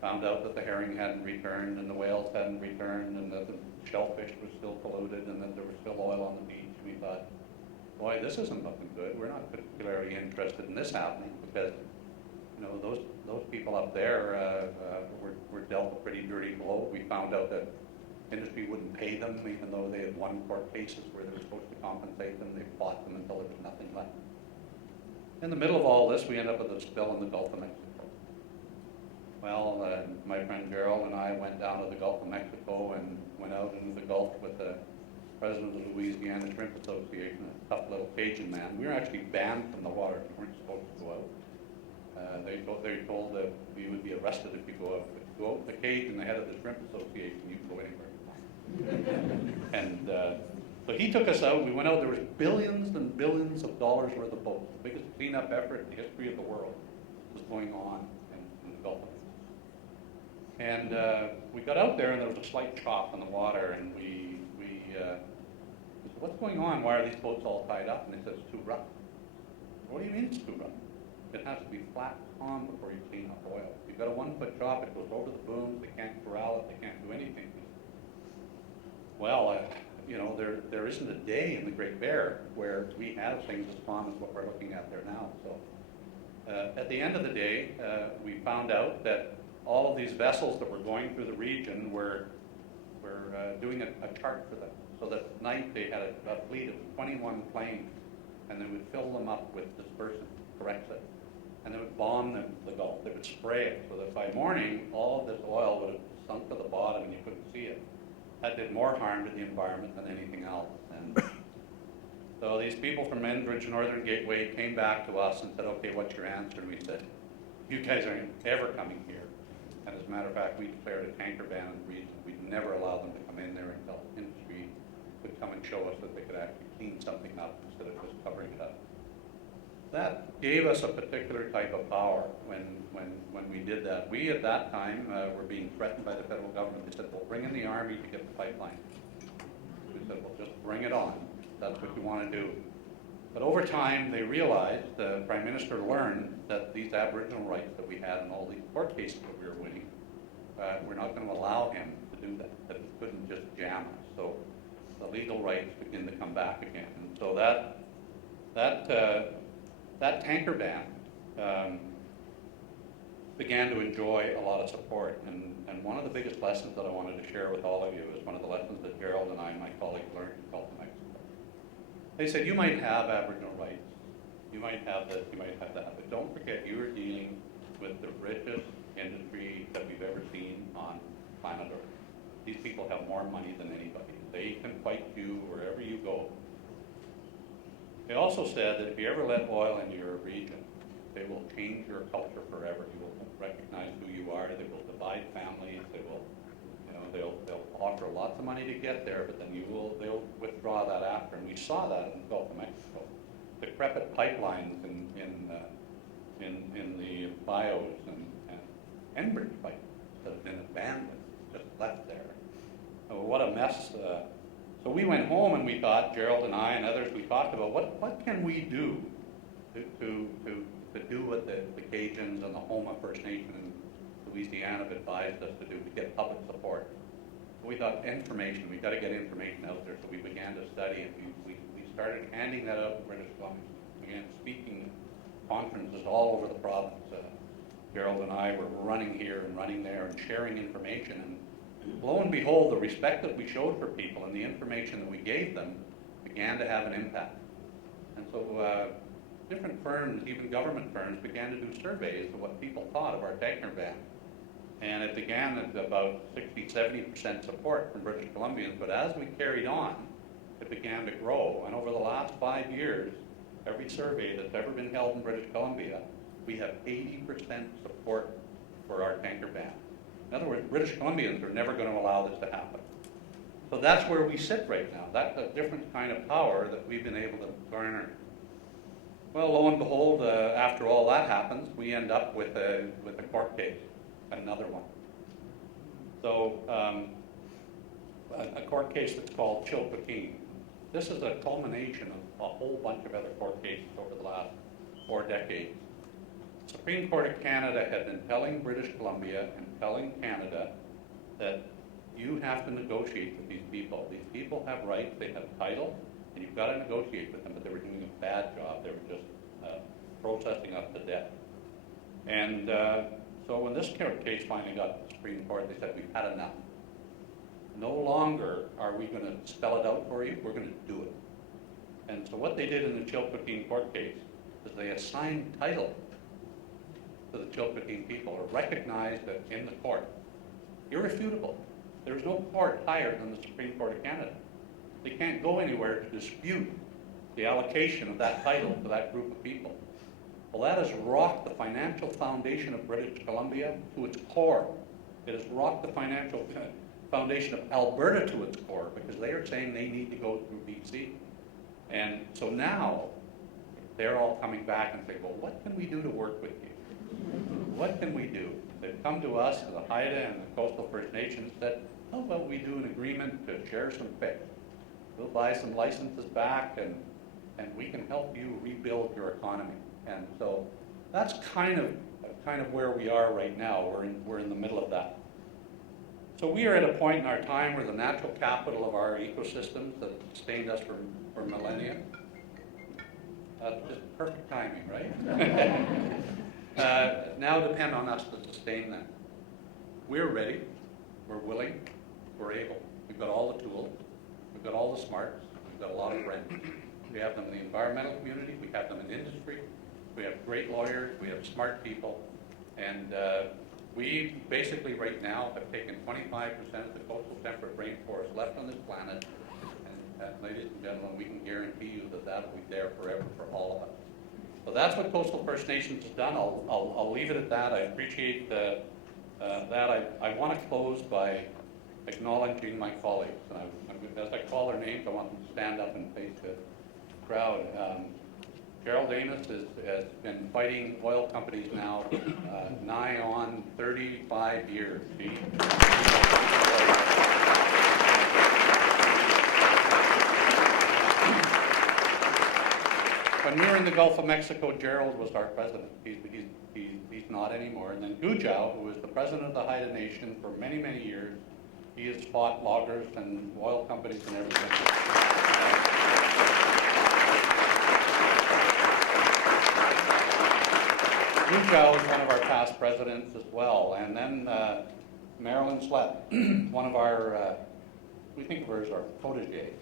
found out that the herring hadn't returned and the whales hadn't returned and that the shellfish was still polluted and that there was still oil on the beach. We thought, boy, this isn't looking good. We're not particularly interested in this happening because, you know, those people up there were dealt a pretty dirty blow. We found out that industry wouldn't pay them even though they had won court cases where they were supposed to compensate them. They fought them until there was nothing left. In the middle of all this, we end up with a spill in the Gulf of Mexico. Well, my friend Gerald and I went down to the Gulf of Mexico and went out into the Gulf with the president of the Louisiana Shrimp Association, a tough little Cajun man. We were actually banned from the water. We weren't supposed to go out. They told that we would be arrested if you go out. If you go out with the Cajun, the head of the Shrimp Association, you can go anywhere. And so he took us out. We went out. There was billions and billions of dollars worth of boats. The biggest cleanup effort in the history of the world was going on in the Gulf of Mexico. And we got out there, and there was a slight chop in the water, and we said, what's going on? Why are these boats all tied up? And they said, it's too rough. What do you mean it's too rough? It has to be flat calm before you clean up oil. You've got a 1-foot chop, it goes over the booms, they can't corral it, they can't do anything. Well, you know, there isn't a day in the Great Bear where we have things as calm as what we're looking at there now. So at the end of the day, we found out that all of these vessels that were going through the region were doing a chart for them. So that at night they had a fleet of 21 planes, and they would fill them up with dispersant, Corexit, and they would bomb the Gulf. They would spray it so that by morning, all of this oil would have sunk to the bottom and you couldn't see it. That did more harm to the environment than anything else. And so these people from Enbridge Northern Gateway came back to us and said, okay, what's your answer? And we said, you guys aren't ever coming here. And as a matter of fact, we declared a tanker ban in the region. We'd never allow them to come in there until industry would come and show us that they could actually clean something up instead of just covering it up. That gave us a particular type of power when we did that. We, at that time, were being threatened by the federal government. They said, well, bring in the Army to get the pipeline. We said, well, just bring it on. That's what you want to do. But over time, they realized, the Prime Minister learned that these Aboriginal rights that we had in all these court cases that we were winning, we're not going to allow him to do that he couldn't just jam us. So the legal rights begin to come back again. And so that tanker ban began to enjoy a lot of support. And one of the biggest lessons that I wanted to share with all of you is one of the lessons that Gerald and I and my colleagues learned in Gulf of Mexico. They said, you might have Aboriginal rights, you might have this, you might have that, but don't forget you are dealing with the richest industry that we've ever seen on planet Earth. These people have more money than anybody. They can fight you wherever you go. They also said that if you ever let oil into your region, they will change your culture forever. You will recognize who you are. They will divide families. They will, they'll offer lots of money to get there, but then they'll withdraw that after. And we saw that in the Gulf of Mexico. Decrepit pipelines in the bios and Enbridge pipelines that have been abandoned, just left there. Oh, what a mess. So we went home and we thought, Gerald and I and others, we talked about what can we do to do what the Cajuns and the Homa First Nation in Louisiana have advised us to do to get public support. So we thought information, we've got to get information out there. So we began to study and we started handing that out in British Columbia. We began speaking at conferences all over the province. Gerald and I were running here and running there and sharing information. And lo and behold, the respect that we showed for people and the information that we gave them began to have an impact. And so different firms, even government firms, began to do surveys of what people thought of our tanker ban. And it began at about 60-70% support from British Columbians, but as we carried on, it began to grow. And over the last 5 years, every survey that's ever been held in British Columbia, we have 80% support for our tanker ban. In other words, British Columbians are never going to allow this to happen. So that's where we sit right now. That's a different kind of power that we've been able to garner. Well, lo and behold, after all that happens, we end up with a court case, another one. So a court case that's called Chilcotin. This is a culmination of a whole bunch of other court cases over the last 4 decades. The Supreme Court of Canada had been telling British Columbia and telling Canada that you have to negotiate with these people. These people have rights, they have title, and you've got to negotiate with them, but they were doing a bad job. They were just processing up the debt. And so when this case finally got to the Supreme Court, they said, we've had enough. No longer are we going to spell it out for you, we're going to do it. And so what they did in the Chilcotin court case is they assigned title to the Chilcotin people, or recognized that in the court, irrefutable. There's no court higher than the Supreme Court of Canada. They can't go anywhere to dispute the allocation of that title to that group of people. Well, that has rocked the financial foundation of British Columbia to its core. It has rocked the financial foundation of Alberta to its core, because they are saying they need to go through BC. And so now they're all coming back and saying, well, what can we do to work with you? What can we do? They've come to us, the Haida and the Coastal First Nations, said, how about we do an agreement to share some fish? We'll buy some licenses back, and we can help you rebuild your economy. And so that's kind of where we are right now. We're in the middle of that. So we are at a point in our time where the natural capital of our ecosystems that sustained us for millennia, just perfect timing, right? Now depend on us to sustain that. We're ready, we're willing, we're able. We've got all the tools, we've got all the smarts, we've got a lot of friends. We have them in the environmental community, we have them in industry, we have great lawyers, we have smart people, and we basically right now have taken 25% of the coastal temperate rainforest left on this planet, and ladies and gentlemen, we can guarantee you that that will be there forever for all of us. So that's what Coastal First Nations has done. I'll leave it at that. I appreciate that. I want to close by acknowledging my colleagues. And as I call their names, I want them to stand up and face the crowd. Gerald Amos has been fighting oil companies now nigh on 35 years. When we were in the Gulf of Mexico, Gerald was our president. He's not anymore. And then Gujau, who was the president of the Haida Nation for many, many years, he has fought loggers and oil companies and everything. Gujau is one of our past presidents as well. And then Marilyn Slett, one of our, we think of her as our protege.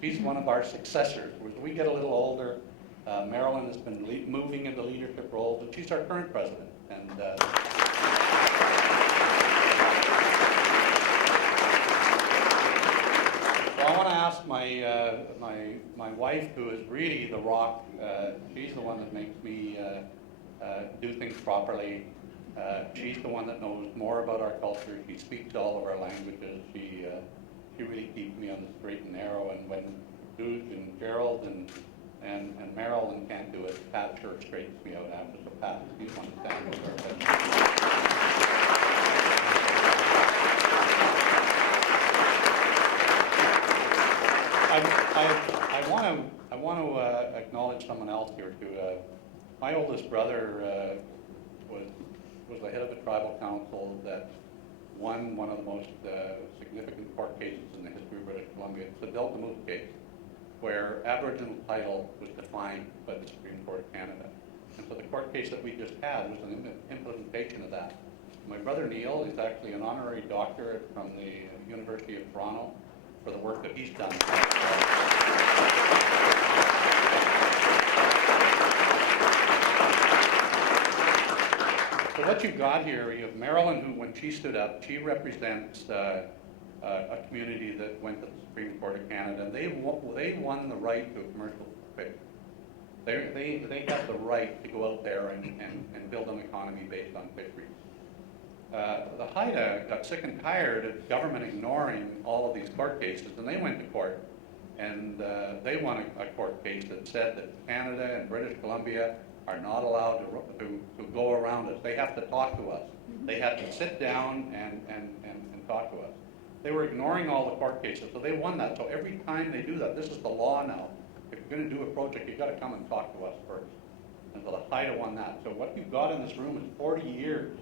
She's one of our successors. As we get a little older, Marilyn has been moving into leadership roles, and she's our current president. And so I want to ask my wife, who is really the rock. She's the one that makes me do things properly. She's the one that knows more about our culture. She speaks all of our languages. She really keeps me on the straight and narrow. And when Dude and Gerald and Marilyn can't do it, Pat sure straightens me out after. So Pat, you want to stand over. I want to acknowledge someone else here too. My oldest brother was the head of a tribal council that won one of the most significant court cases in the history of British Columbia. It's the Delta Moose case, where Aboriginal title was defined by the Supreme Court of Canada. And so the court case that we just had was an implementation of that. My brother Neil is actually an honorary doctorate from the University of Toronto for the work that he's done. So what you've got here, you have Marilyn, who when she stood up, she represents a community that went to the Supreme Court of Canada, and they won the right to a commercial fish. They have the right to go out there and build an economy based on fisheries. The Haida got sick and tired of government ignoring all of these court cases, and they went to court, and they won a court case that said that Canada and British Columbia are not allowed to go around us. They have to talk to us. They have to sit down and talk to us. They were ignoring all the court cases, so they won that. So every time they do that, this is the law now. If you're going to do a project, you've got to come and talk to us first. And so the Haida won that. So what you've got in this room is 40 years.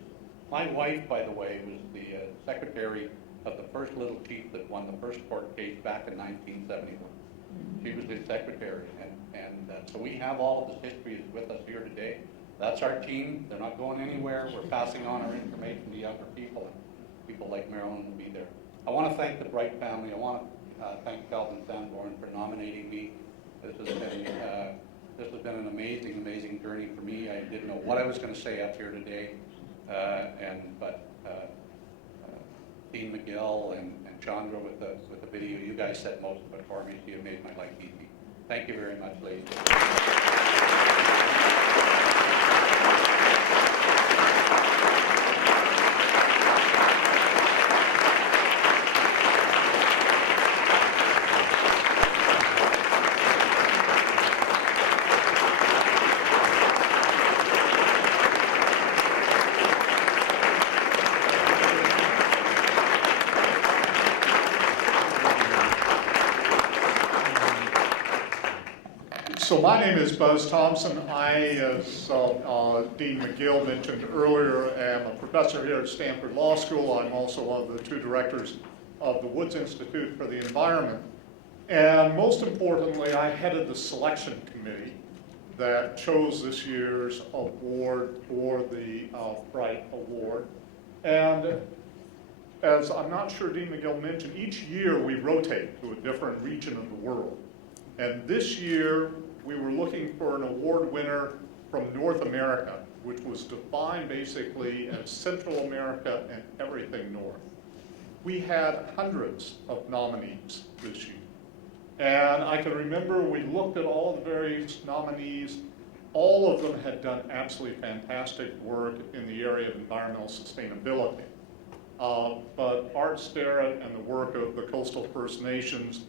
My wife, by the way, was the secretary of the first little chief that won the first court case back in 1971. She was his secretary, and so we have all of this history with us here today. That's our team. They're not going anywhere. We're passing on our information to younger people, and people like Marilyn will be there. I want to thank the Bright family. I want to thank Calvin Sanborn for nominating me. This has been an amazing journey for me. I didn't know what I was going to say up here today, but Dean McGill and Chandra with the video, you guys said most of it for me, so you made my life easy. Thank you very much, ladies. So my name is Buzz Thompson. I, as Dean McGill mentioned earlier, am a professor here at Stanford Law School. I'm also one of the two directors of the Woods Institute for the Environment. And most importantly, I headed the selection committee that chose this year's award for the Bright Award. And as I'm not sure Dean McGill mentioned, each year we rotate to a different region of the world. And this year, we were looking for an award winner from North America, which was defined basically as Central America and everything north. We had hundreds of nominees this year. And I can remember we looked at all the various nominees. All of them had done absolutely fantastic work in the area of environmental sustainability. But Art Sterritt and the work of the Coastal First Nations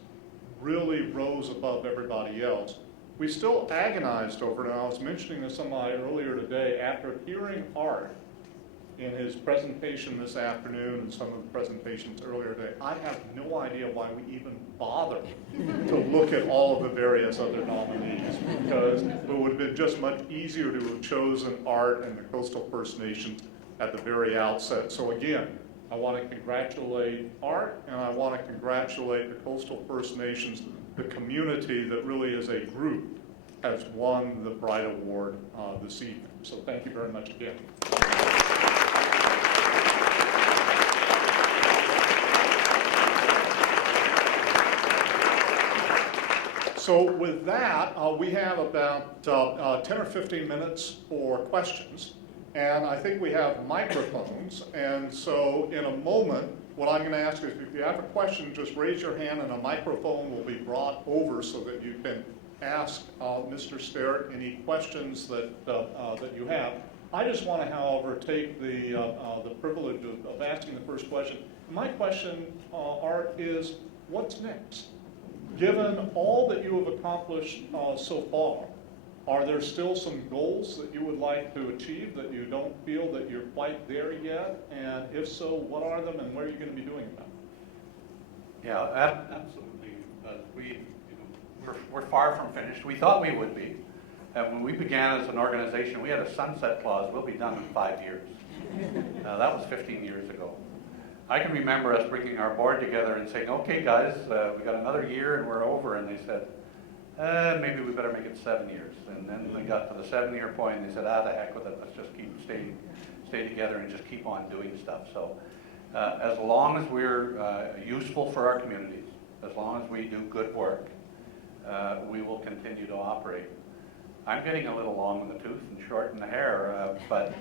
really rose above everybody else. We still agonized over it, and I was mentioning to somebody earlier today, after hearing Art in his presentation this afternoon and some of the presentations earlier today, I have no idea why we even bothered to look at all of the various other nominees, because it would have been just much easier to have chosen Art and the Coastal First Nations at the very outset. So again, I want to congratulate Art, and I want to congratulate the Coastal First Nations, the community that really as a group has won the Bright Award this evening. So thank you very much again. So with that, we have about 10 or 15 minutes for questions. And I think we have microphones. And so in a moment, what I'm going to ask is if you have a question, just raise your hand and a microphone will be brought over so that you can ask Mr. Sterritt any questions that you have. I just want to, however, take the privilege of asking the first question. My question, Art, is what's next? Given all that you have accomplished so far, are there still some goals that you would like to achieve that you don't feel that you're quite there yet? And if so, what are them and what are you going to be doing about them? Yeah, absolutely. We're far from finished. We thought we would be. When we began as an organization, we had a sunset clause. We'll be done in 5 years. That was 15 years ago. I can remember us bringing our board together and saying, okay, guys, we got another year and we're over. And they said, maybe we better make it 7 years. And then we got to the 7-year point and they said, the heck with it. Let's just stay together and just keep on doing stuff. So as long as we're useful for our communities, as long as we do good work, we will continue to operate. I'm getting a little long in the tooth and short in the hair, but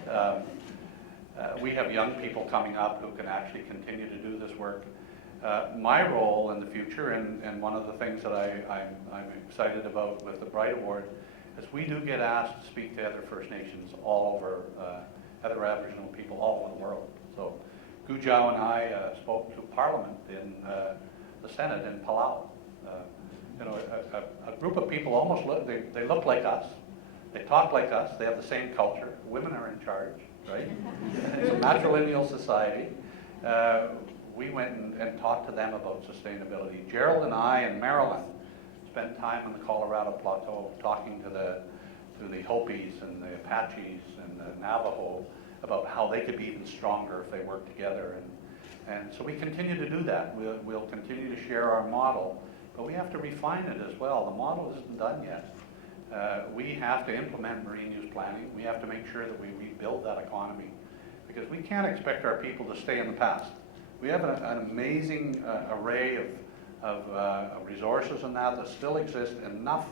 we have young people coming up who can actually continue to do this work. My role in the future, and one of the things that I'm excited about with the Bright Award, Because we do get asked to speak to other First Nations all over, other Aboriginal people all over the world. So Gujau and I spoke to Parliament in the Senate in Palau. You know, a group of people almost look, they look like us, they talk like us, they have the same culture, women are in charge, right? It's a matrilineal society. We went and talked to them about sustainability. Gerald and I and Marilyn spent time on the Colorado Plateau talking to the Hopis and the Apaches and the Navajo about how they could be even stronger if they worked together. And so we continue to do that. We'll continue to share our model, but we have to refine it as well. The model isn't done yet. We have to implement marine use planning. We have to make sure that we rebuild that economy, because we can't expect our people to stay in the past. We have an amazing array of resources and that still exist, enough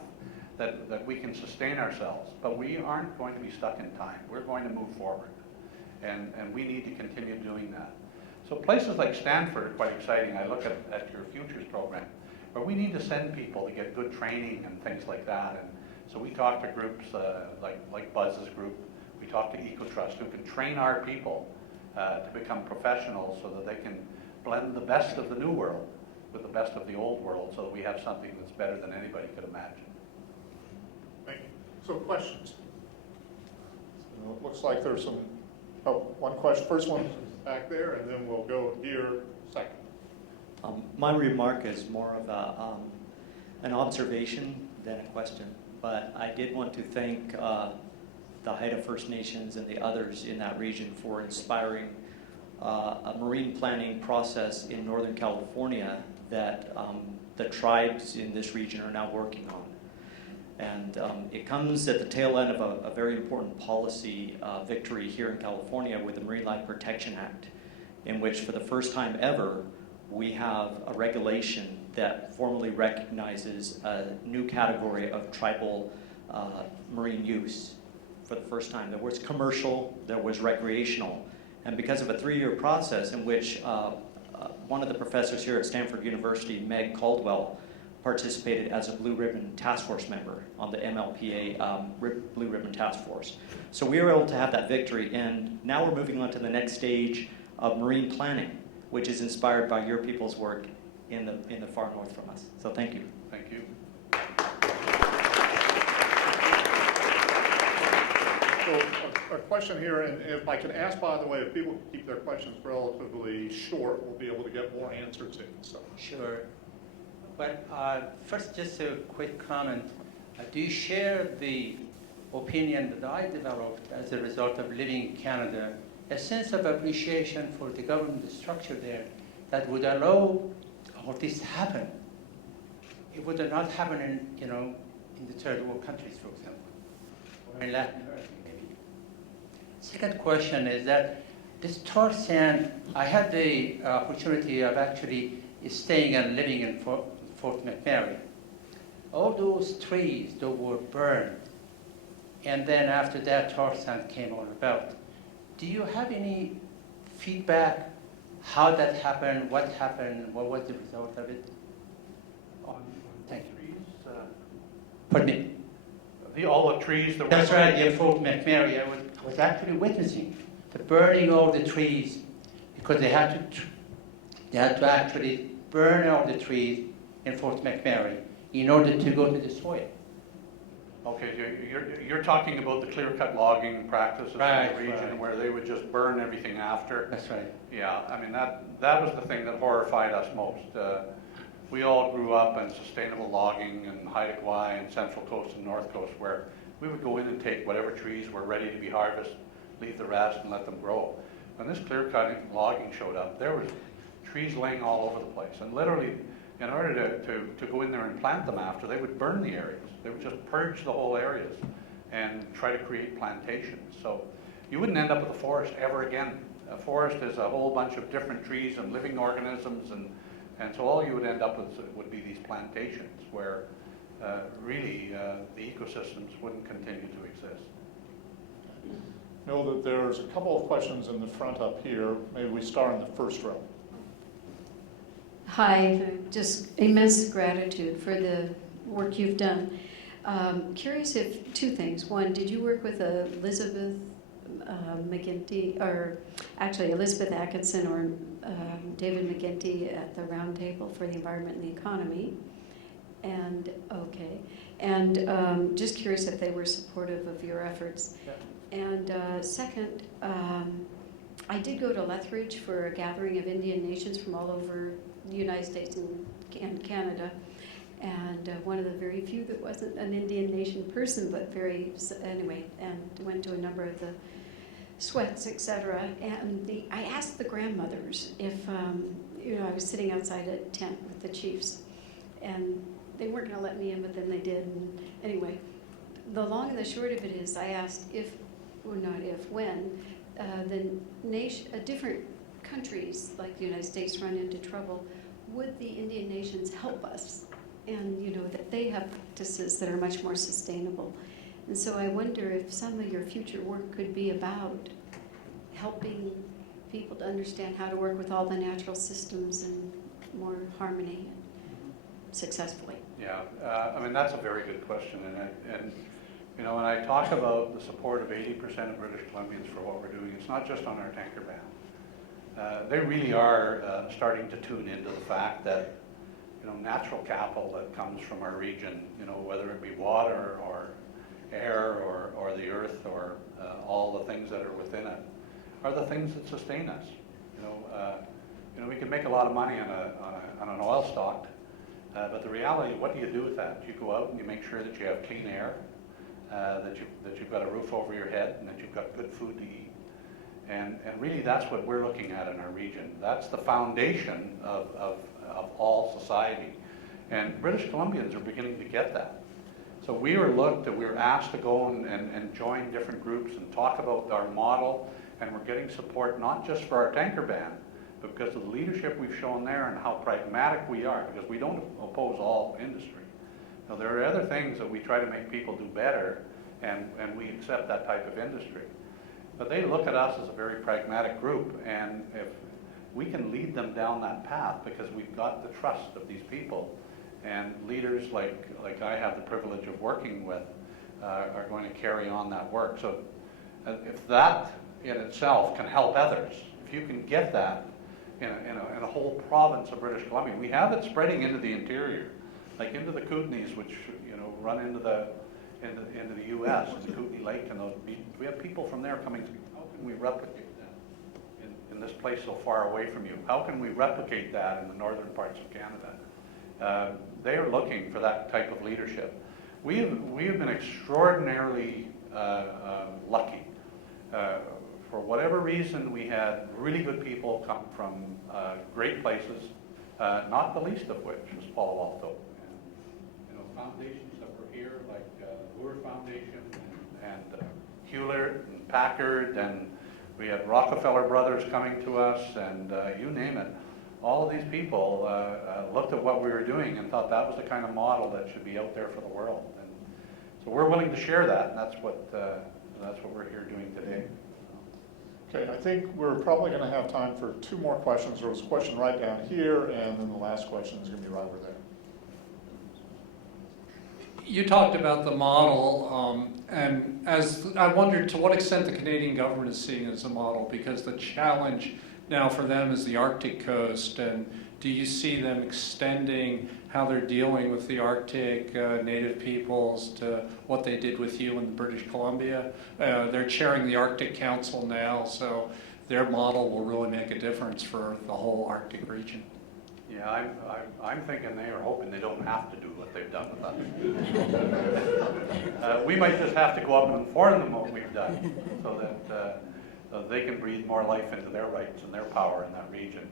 that we can sustain ourselves. But we aren't going to be stuck in time. We're going to move forward, and we need to continue doing that. So places like Stanford are quite exciting. I look at your futures program, where we need to send people to get good training and things like that. And so we talk to groups like Buzz's group. We talk to EcoTrust, who can train our people to become professionals so that they can blend the best of the new world with the best of the old world, so that we have something that's better than anybody could imagine. Thank you. So questions? So it looks like there's some, one question. First one back there, and then we'll go here second. My remark is more of an observation than a question, but I did want to thank the Haida First Nations and the others in that region for inspiring a marine planning process in Northern California that the tribes in this region are now working on. And it comes at the tail end of a very important policy victory here in California with the Marine Life Protection Act, in which for the first time ever, we have a regulation that formally recognizes a new category of tribal marine use. For the first time, there was commercial, there was recreational. And because of a 3-year process in which one of the professors here at Stanford University, Meg Caldwell, participated as a Blue Ribbon Task Force member on the MLPA Blue Ribbon Task Force. So we were able to have that victory, and now we're moving on to the next stage of marine planning, which is inspired by your people's work in the far north from us. So thank you. Thank you. So a question here, and if I could ask, by the way, if people keep their questions relatively short, we'll be able to get more answers in. So. Sure. But first, just a quick comment. Do you share the opinion that I developed as a result of living in Canada, a sense of appreciation for the government structure there that would allow all this to happen? It would not happen in the third world countries, for example, or in Latin America, maybe. Second question is that this tar sand, I had the opportunity of actually staying and living in Fort McMurray. All those trees that were burned, and then after that tar sand came all about. Do you have any feedback how that happened, what happened, what was the result of it? Thank you. Pardon me? All the trees that were... That's right, in Fort McMurray. I was actually witnessing the burning of the trees, because they had to actually burn all the trees in Fort McMurray in order to go to the soil. Okay, you're talking about the clear-cut logging practices in the region where they would just burn everything after. That's right. Yeah, I mean, that was the thing that horrified us most. We all grew up in sustainable logging in Haida Gwaii and Central Coast and North Coast, where we would go in and take whatever trees were ready to be harvested, leave the rest and let them grow. When this clear-cutting logging showed up, there was trees laying all over the place, and literally, in order to go in there and plant them after, they would burn the areas. They would just purge the whole areas and try to create plantations. So you wouldn't end up with a forest ever again. A forest is a whole bunch of different trees and living organisms, and so all you would end up with would be these plantations where really the ecosystems wouldn't continue to exist. Know that there's a couple of questions in the front up here. Maybe we start in the first row. Hi, just immense gratitude for the work you've done. Curious if, two things. One, did you work with Elizabeth McGinty, or actually Elizabeth Atkinson or David McGinty at the Round Table for the Environment and the Economy? And, okay. And just curious if they were supportive of your efforts. Yeah. And second, I did go to Lethbridge for a gathering of Indian nations from all over the United States and Canada. And one of the very few that wasn't an Indian nation person, but anyway, and went to a number of the sweats, etc. And I asked the grandmothers if, I was sitting outside a tent with the chiefs, and they weren't going to let me in, but then they did. And anyway, the long and the short of it is, I asked when different countries like the United States run into trouble, would the Indian nations help us? And that they have practices that are much more sustainable. And so I wonder if some of your future work could be about helping people to understand how to work with all the natural systems in more harmony successfully. Yeah, that's a very good question, and when I talk about the support of 80% of British Columbians for what we're doing, it's not just on our tanker ban. They really are starting to tune into the fact that natural capital that comes from our region, whether it be water or air or the earth or all the things that are within it, are the things that sustain us. We can make a lot of money on an oil stock, but the reality, what do you do with that? You go out and you make sure that you have clean air, that you've got a roof over your head, and that you've got good food to eat. And really that's what we're looking at in our region. That's the foundation of all society. And British Columbians are beginning to get that. So we were asked to go and join different groups and talk about our model, and we're getting support not just for our tanker ban, but because of the leadership we've shown there and how pragmatic we are, because we don't oppose all industry. Now, there are other things that we try to make people do better, and we accept that type of industry. But they look at us as a very pragmatic group, and if we can lead them down that path, because we've got the trust of these people, and leaders like I have the privilege of working with are going to carry on that work. So if that in itself can help others, if you can get that in a whole province of British Columbia, we have it spreading into the interior, like into the Kootenays, which run into the U.S. and the Kootenay Lake, and we have people from there coming. How can we replicate that in this place so far away from you? How can we replicate that in the northern parts of Canada? They are looking for that type of leadership. We have been extraordinarily lucky. For whatever reason, we had really good people come from great places, not the least of which was Palo Alto. And, foundations that were here, like Moore Foundation and Hewlett and Packard, and we had Rockefeller Brothers coming to us, and you name it. All of these people looked at what we were doing and thought that was the kind of model that should be out there for the world. And so we're willing to share that, and that's what we're here doing today. Okay, I think we're probably going to have time for two more questions. There was a question right down here, and then the last question is going to be right over there. You talked about the model, and as I wondered to what extent the Canadian government is seeing it as a model, because the challenge now for them is the Arctic coast, and do you see them extending how they're dealing with the Arctic native peoples to what they did with you in British Columbia? They're chairing the Arctic Council now, so their model will really make a difference for the whole Arctic region. Yeah, I'm thinking they are hoping they don't have to do what they've done with us. We might just have to go up and inform them what we've done, so that they can breathe more life into their rights and their power in that region.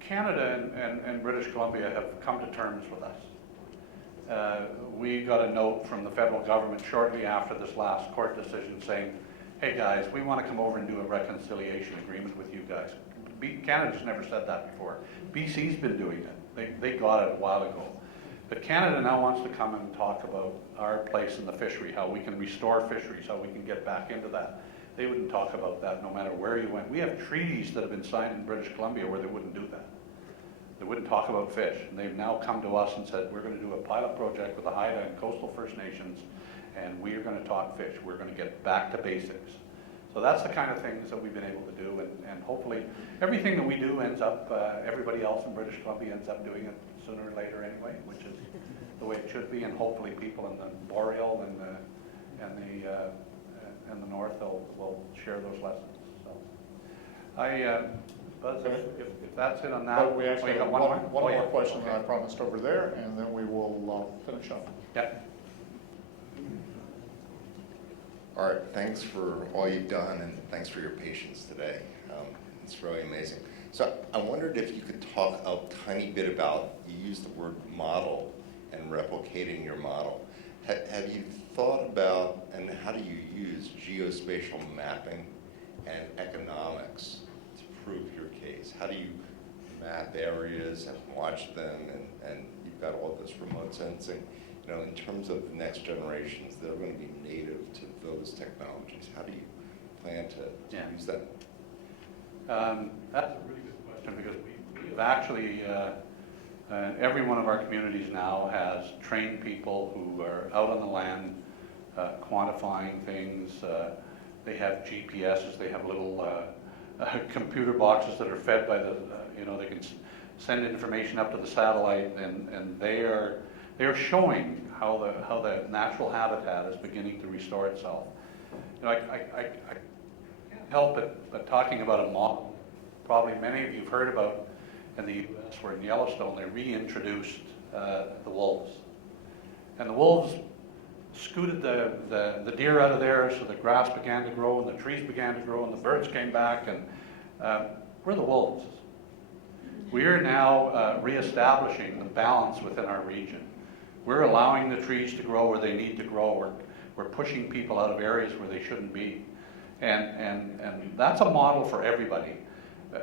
Canada and British Columbia have come to terms with us. We got a note from the federal government shortly after this last court decision saying, hey guys, we want to come over and do a reconciliation agreement with you guys. Canada's never said that before. BC's been doing it. They got it a while ago. But Canada now wants to come and talk about our place in the fishery, how we can restore fisheries, how we can get back into that. They wouldn't talk about that no matter where you went. We have treaties that have been signed in British Columbia where they wouldn't do that. They wouldn't talk about fish. And they've now come to us and said, we're going to do a pilot project with the Haida and coastal First Nations, and we are going to talk fish. We're going to get back to basics. So that's the kind of things that we've been able to do, and hopefully everything that we do ends up, everybody else in British Columbia ends up doing it sooner or later anyway, which is the way it should be, and hopefully people in the Boreal and the North will share those lessons. So, Buzz, if that's it on that. But we actually you have got one more yeah. question Okay. that I promised over there, and then we will finish up. Yep. All right, thanks for all you've done, and thanks for your patience today. It's really amazing. So I wondered if you could talk a tiny bit about, you used the word model and replicating your model. Have you thought about, and how do you use geospatial mapping and economics to prove your case? How do you map areas and watch them, and you've got all this remote sensing? You know, in terms of the next generations, they're going to be native to those technologies. How do you plan to use that? That's a really good question, because we've actually, every one of our communities now has trained people who are out on the land quantifying things. They have GPSs, they have little computer boxes that are fed by the, they can send information up to the satellite, and they are showing how the natural habitat is beginning to restore itself. I can't help but talking about a model. Probably many of you have heard about in the U.S. where in Yellowstone they reintroduced the wolves, and the wolves scooted the deer out of there, so the grass began to grow and the trees began to grow and the birds came back, and we're the wolves. We are now reestablishing the balance within our region. We're allowing the trees to grow where they need to grow. We're pushing people out of areas where they shouldn't be. And that's a model for everybody.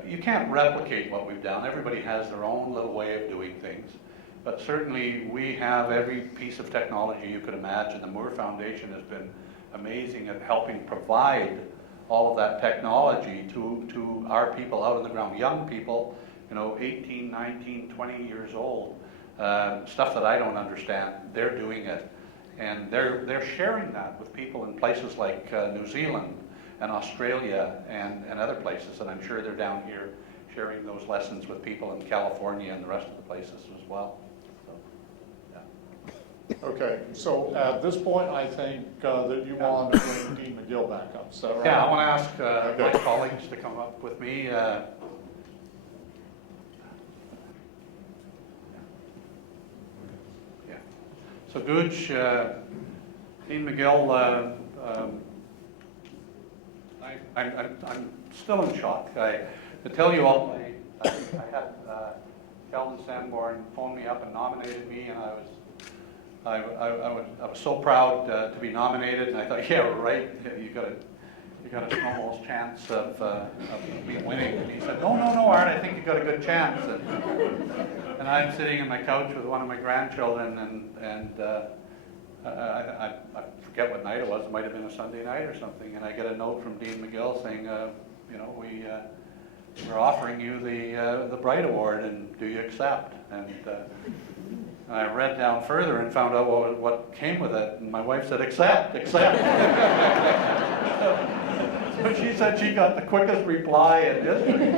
You can't replicate what we've done. Everybody has their own little way of doing things. But certainly we have every piece of technology you could imagine. The Moore Foundation has been amazing at helping provide all of that technology to our people out on the ground, young people, 18, 19, 20 years old. Stuff that I don't understand, they're doing it. And they're sharing that with people in places like New Zealand and Australia and other places. And I'm sure they're down here sharing those lessons with people in California and the rest of the places as well. So, yeah. Okay, so at this point, I think that you want to bring Dean McGill back up. Is that right? Yeah, I want to ask my colleagues to come up with me. So Gooch, Dean McGill, I'm still in shock. To tell you all, I had Calvin Sanborn phone me up and nominated me, and I was so proud to be nominated, and I thought, yeah, right, you got a snowball's chance of me winning. And he said, no, Art, I think you got a good chance. And I'm sitting on my couch with one of my grandchildren, and I forget what night it was. It might have been a Sunday night or something. And I get a note from Dean McGill saying, we're offering you the Bright Award, and do you accept? And I read down further and found out what came with it. And my wife said, accept. So she said she got the quickest reply in history.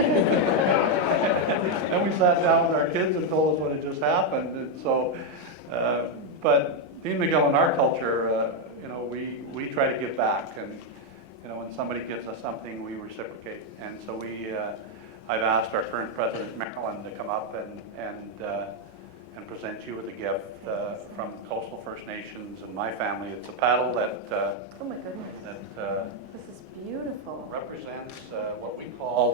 And we sat down with our kids and told us what had just happened. And so, but Dean McGill, in our culture, we try to give back. And when somebody gives us something, we reciprocate. And so I've asked our current president, Marilyn, to come up and present you with a gift from Coastal First Nations and my family. It's a paddle that Oh my goodness. This is beautiful. Represents what we call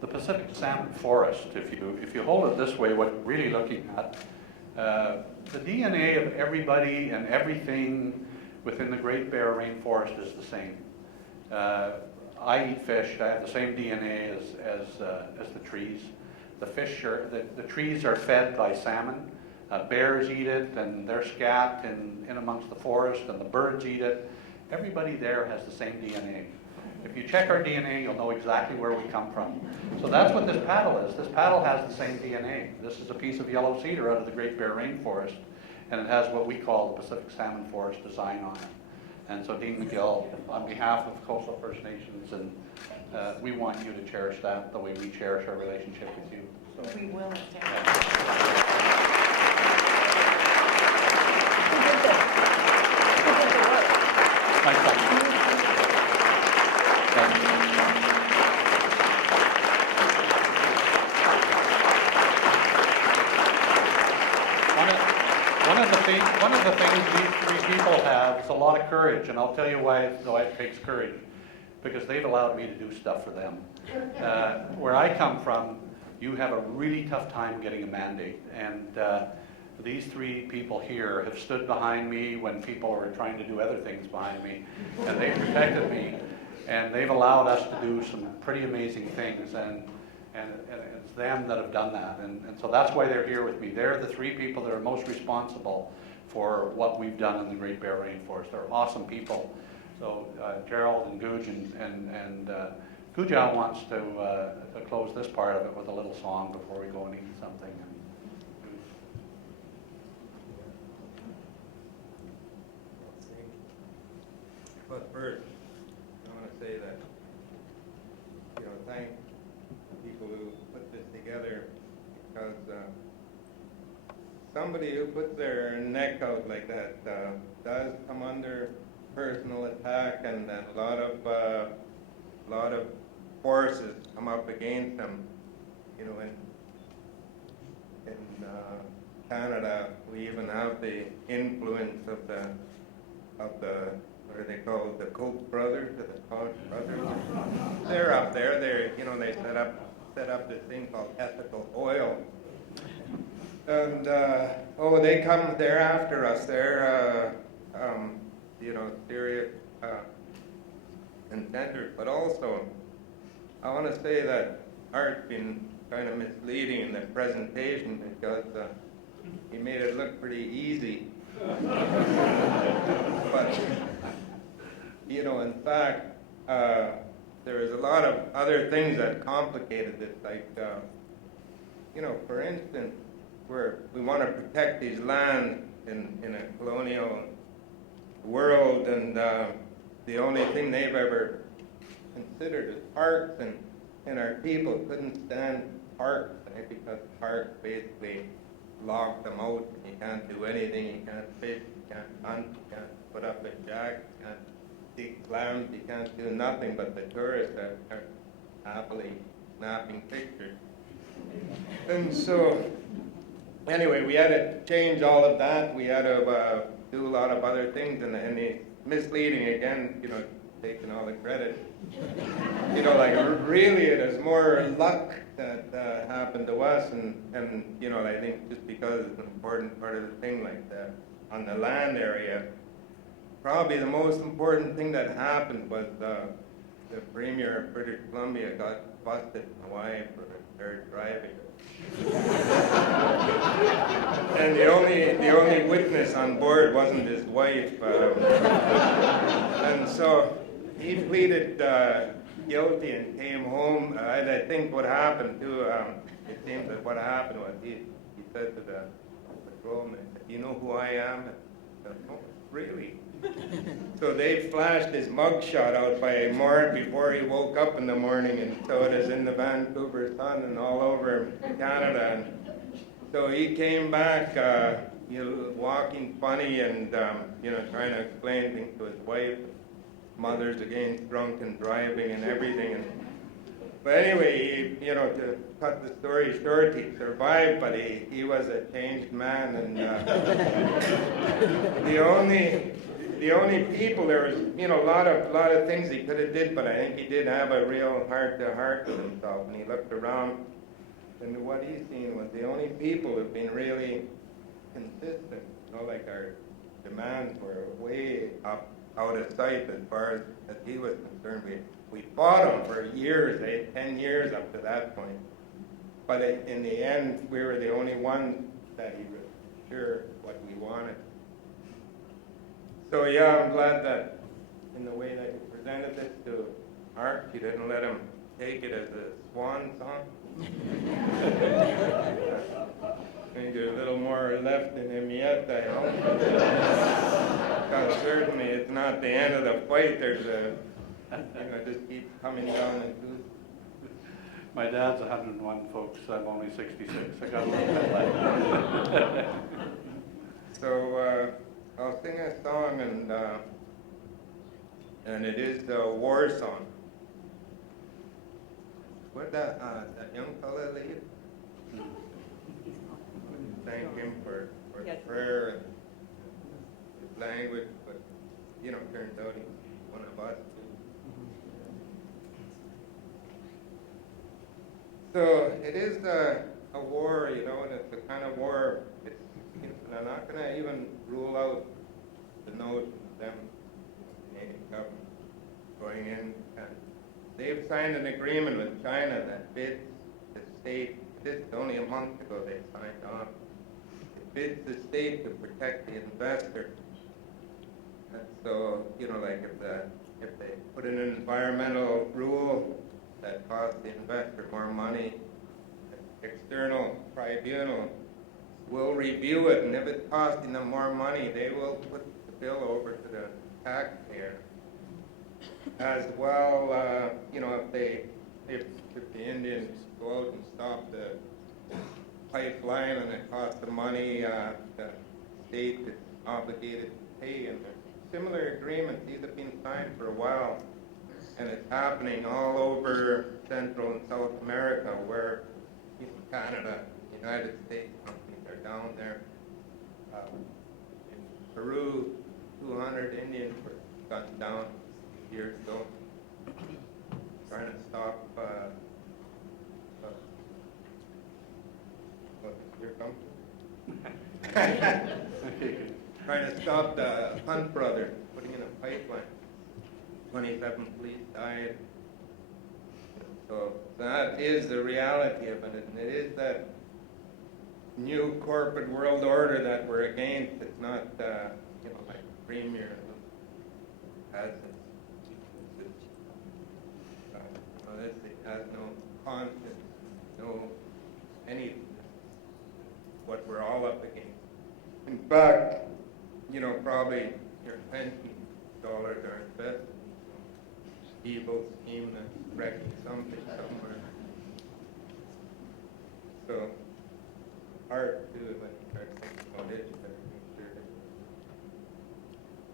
the Pacific salmon forest. If you hold it this way, what you're really looking at, the DNA of everybody and everything within the Great Bear Rainforest is the same. I eat fish. I have the same DNA as the trees. The trees are fed by salmon. Bears eat it, and they're scat in amongst the forest, and the birds eat it. Everybody there has the same DNA. If you check our DNA, you'll know exactly where we come from. So that's what this paddle is. This paddle has the same DNA. This is a piece of yellow cedar out of the Great Bear Rainforest, and it has what we call the Pacific Salmon Forest design on it. And so Dean McGill, on behalf of Coastal First Nations, and we want you to cherish that the way we cherish our relationship with you. So, We will. my son. One of the things these three people have is a lot of courage, and I'll tell you why it takes courage. Because they've allowed me to do stuff for them. Where I come from, you have a really tough time getting a mandate. And these three people here have stood behind me when people were trying to do other things behind me. And they've protected me. And they've allowed us to do some pretty amazing things. And it's them that have done that. And so that's why they're here with me. They're the three people that are most responsible for what we've done in the Great Bear Rainforest. They're awesome people. So Gerald and Guj and Gujal wants to close this part of it with a little song before we go and eat something. But first, I want to say that, thank the people who put this together, because somebody who puts their neck out like that does come under personal attack, and a lot of forces come up against them. In Canada, we even have the influence of the what are they called, the Koch brothers, the Koch brothers. They're up there. They set up this thing called ethical oil, and they come. They're after us. They're serious contenders. But also, I want to say that Art's been kind of misleading in the presentation, because he made it look pretty easy. But, in fact, there is a lot of other things that complicated this, like, for instance, we want to protect these lands in a colonial world, and the only thing they've ever considered is parks, and our people couldn't stand parks, because parks basically lock them out. You can't do anything, you can't fish, you can't hunt, you can't put up a shack, you can't dig clams, you can't do nothing, but the tourists are happily snapping pictures. And so, anyway, we had to change all of that. We had to do a lot of other things, and the misleading again, taking all the credit. Really it is more luck that happened to us, and I think just because it's an important part of the thing, like that on the land area, probably the most important thing that happened was the Premier of British Columbia got busted in Hawaii for impaired driving. And the only witness on board wasn't his wife, and so he pleaded guilty and came home. I think what happened too, it seems that what happened was he said to the patrolman, "You know who I am?" And he said, "Oh, really?" So they flashed his mugshot out by Mort before he woke up in the morning, and so it is in the Vancouver Sun and all over Canada. And so he came back, walking funny, and trying to explain things to his wife, mothers against drunken driving and everything. But anyway, to cut the story short, he survived, but he was a changed man, and the only people, there was a lot of things he could have did, but I think he did have a real heart-to-heart with himself, and he looked around, and what he seen was the only people who've been really consistent. Like our demands were way out of sight as far as he was concerned. We fought him for years, 10 years up to that point. But in the end, we were the only ones that he was sure what we wanted. So yeah, I'm glad that in the way that you presented this to Art, you didn't let him take it as a swan song? I think there's a little more left in him yet, I hope. Because certainly it's not the end of the fight. There's just keep coming down and do. My dad's 101, folks. I'm only 66. I got a little bit left. So I'll sing a song, and it is a war song. Where'd that young fella leave? Thank him for the prayer and his language, but turns out he's one of us too. So it is a war, and it's the kind of war. I'm not going to even rule out the notion of them, the Canadian government, going in, and they've signed an agreement with China that bids the state. This is only a month ago they signed on. It bids the state to protect the investor. And so, like if they put in an environmental rule that costs the investor more money, an external tribunal will review it, and if it's costing them more money, they will put the bill over to the taxpayer. As well, if the Indians go out and stop the pipeline and it costs them money, the state is obligated to pay. And similar agreements, these have been signed for a while, and it's happening all over Central and South America, where Canada, United States companies are down there. In Peru, 200 Indians were gunned down years ago, trying to stop your company? Trying to stop the Hunt brothers putting in a pipeline. 27 police died. So that is the reality of it, and it is that new corporate world order that we're against. It's not, like the premier who has it has no conscience, no anything. What we're all up against. In fact, probably your pension dollars are invested in some evil scheme that's wrecking something somewhere. So, hard to do it when you start thinking about it. You better make sure.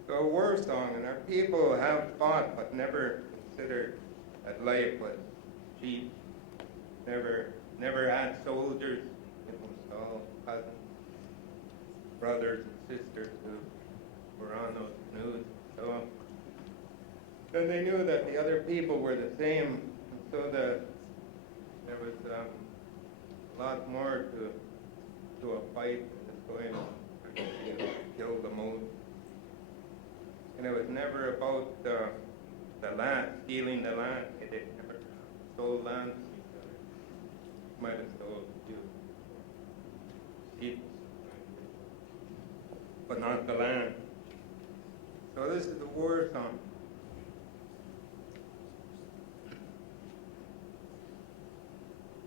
So, a war song, and our people have fought but never considered that life was cheap. Never had soldiers. It was all cousins, brothers and sisters who were on those canoes. So then they knew that the other people were the same. And so there was a lot more to a fight than just going to kill the most. And it was never about the land, stealing the land. They never stole land from each other. Might have stole you. People, but not the land. So this is the war song.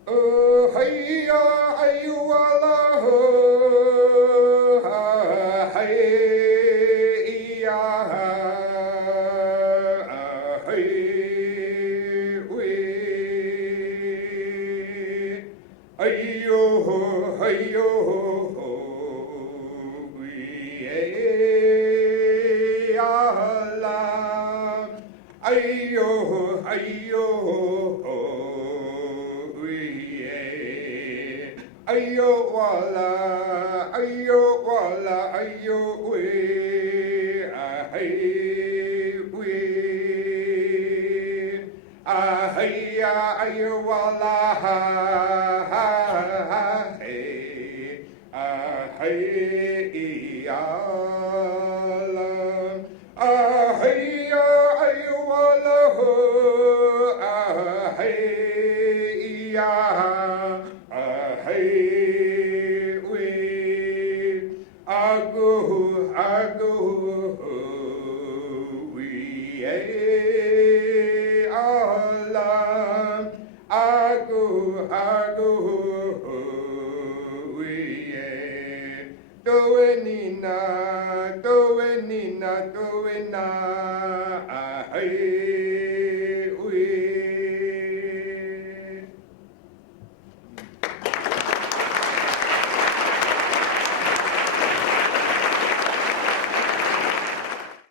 Oh, hey, hey, Doenina, doenina, doena, ahai.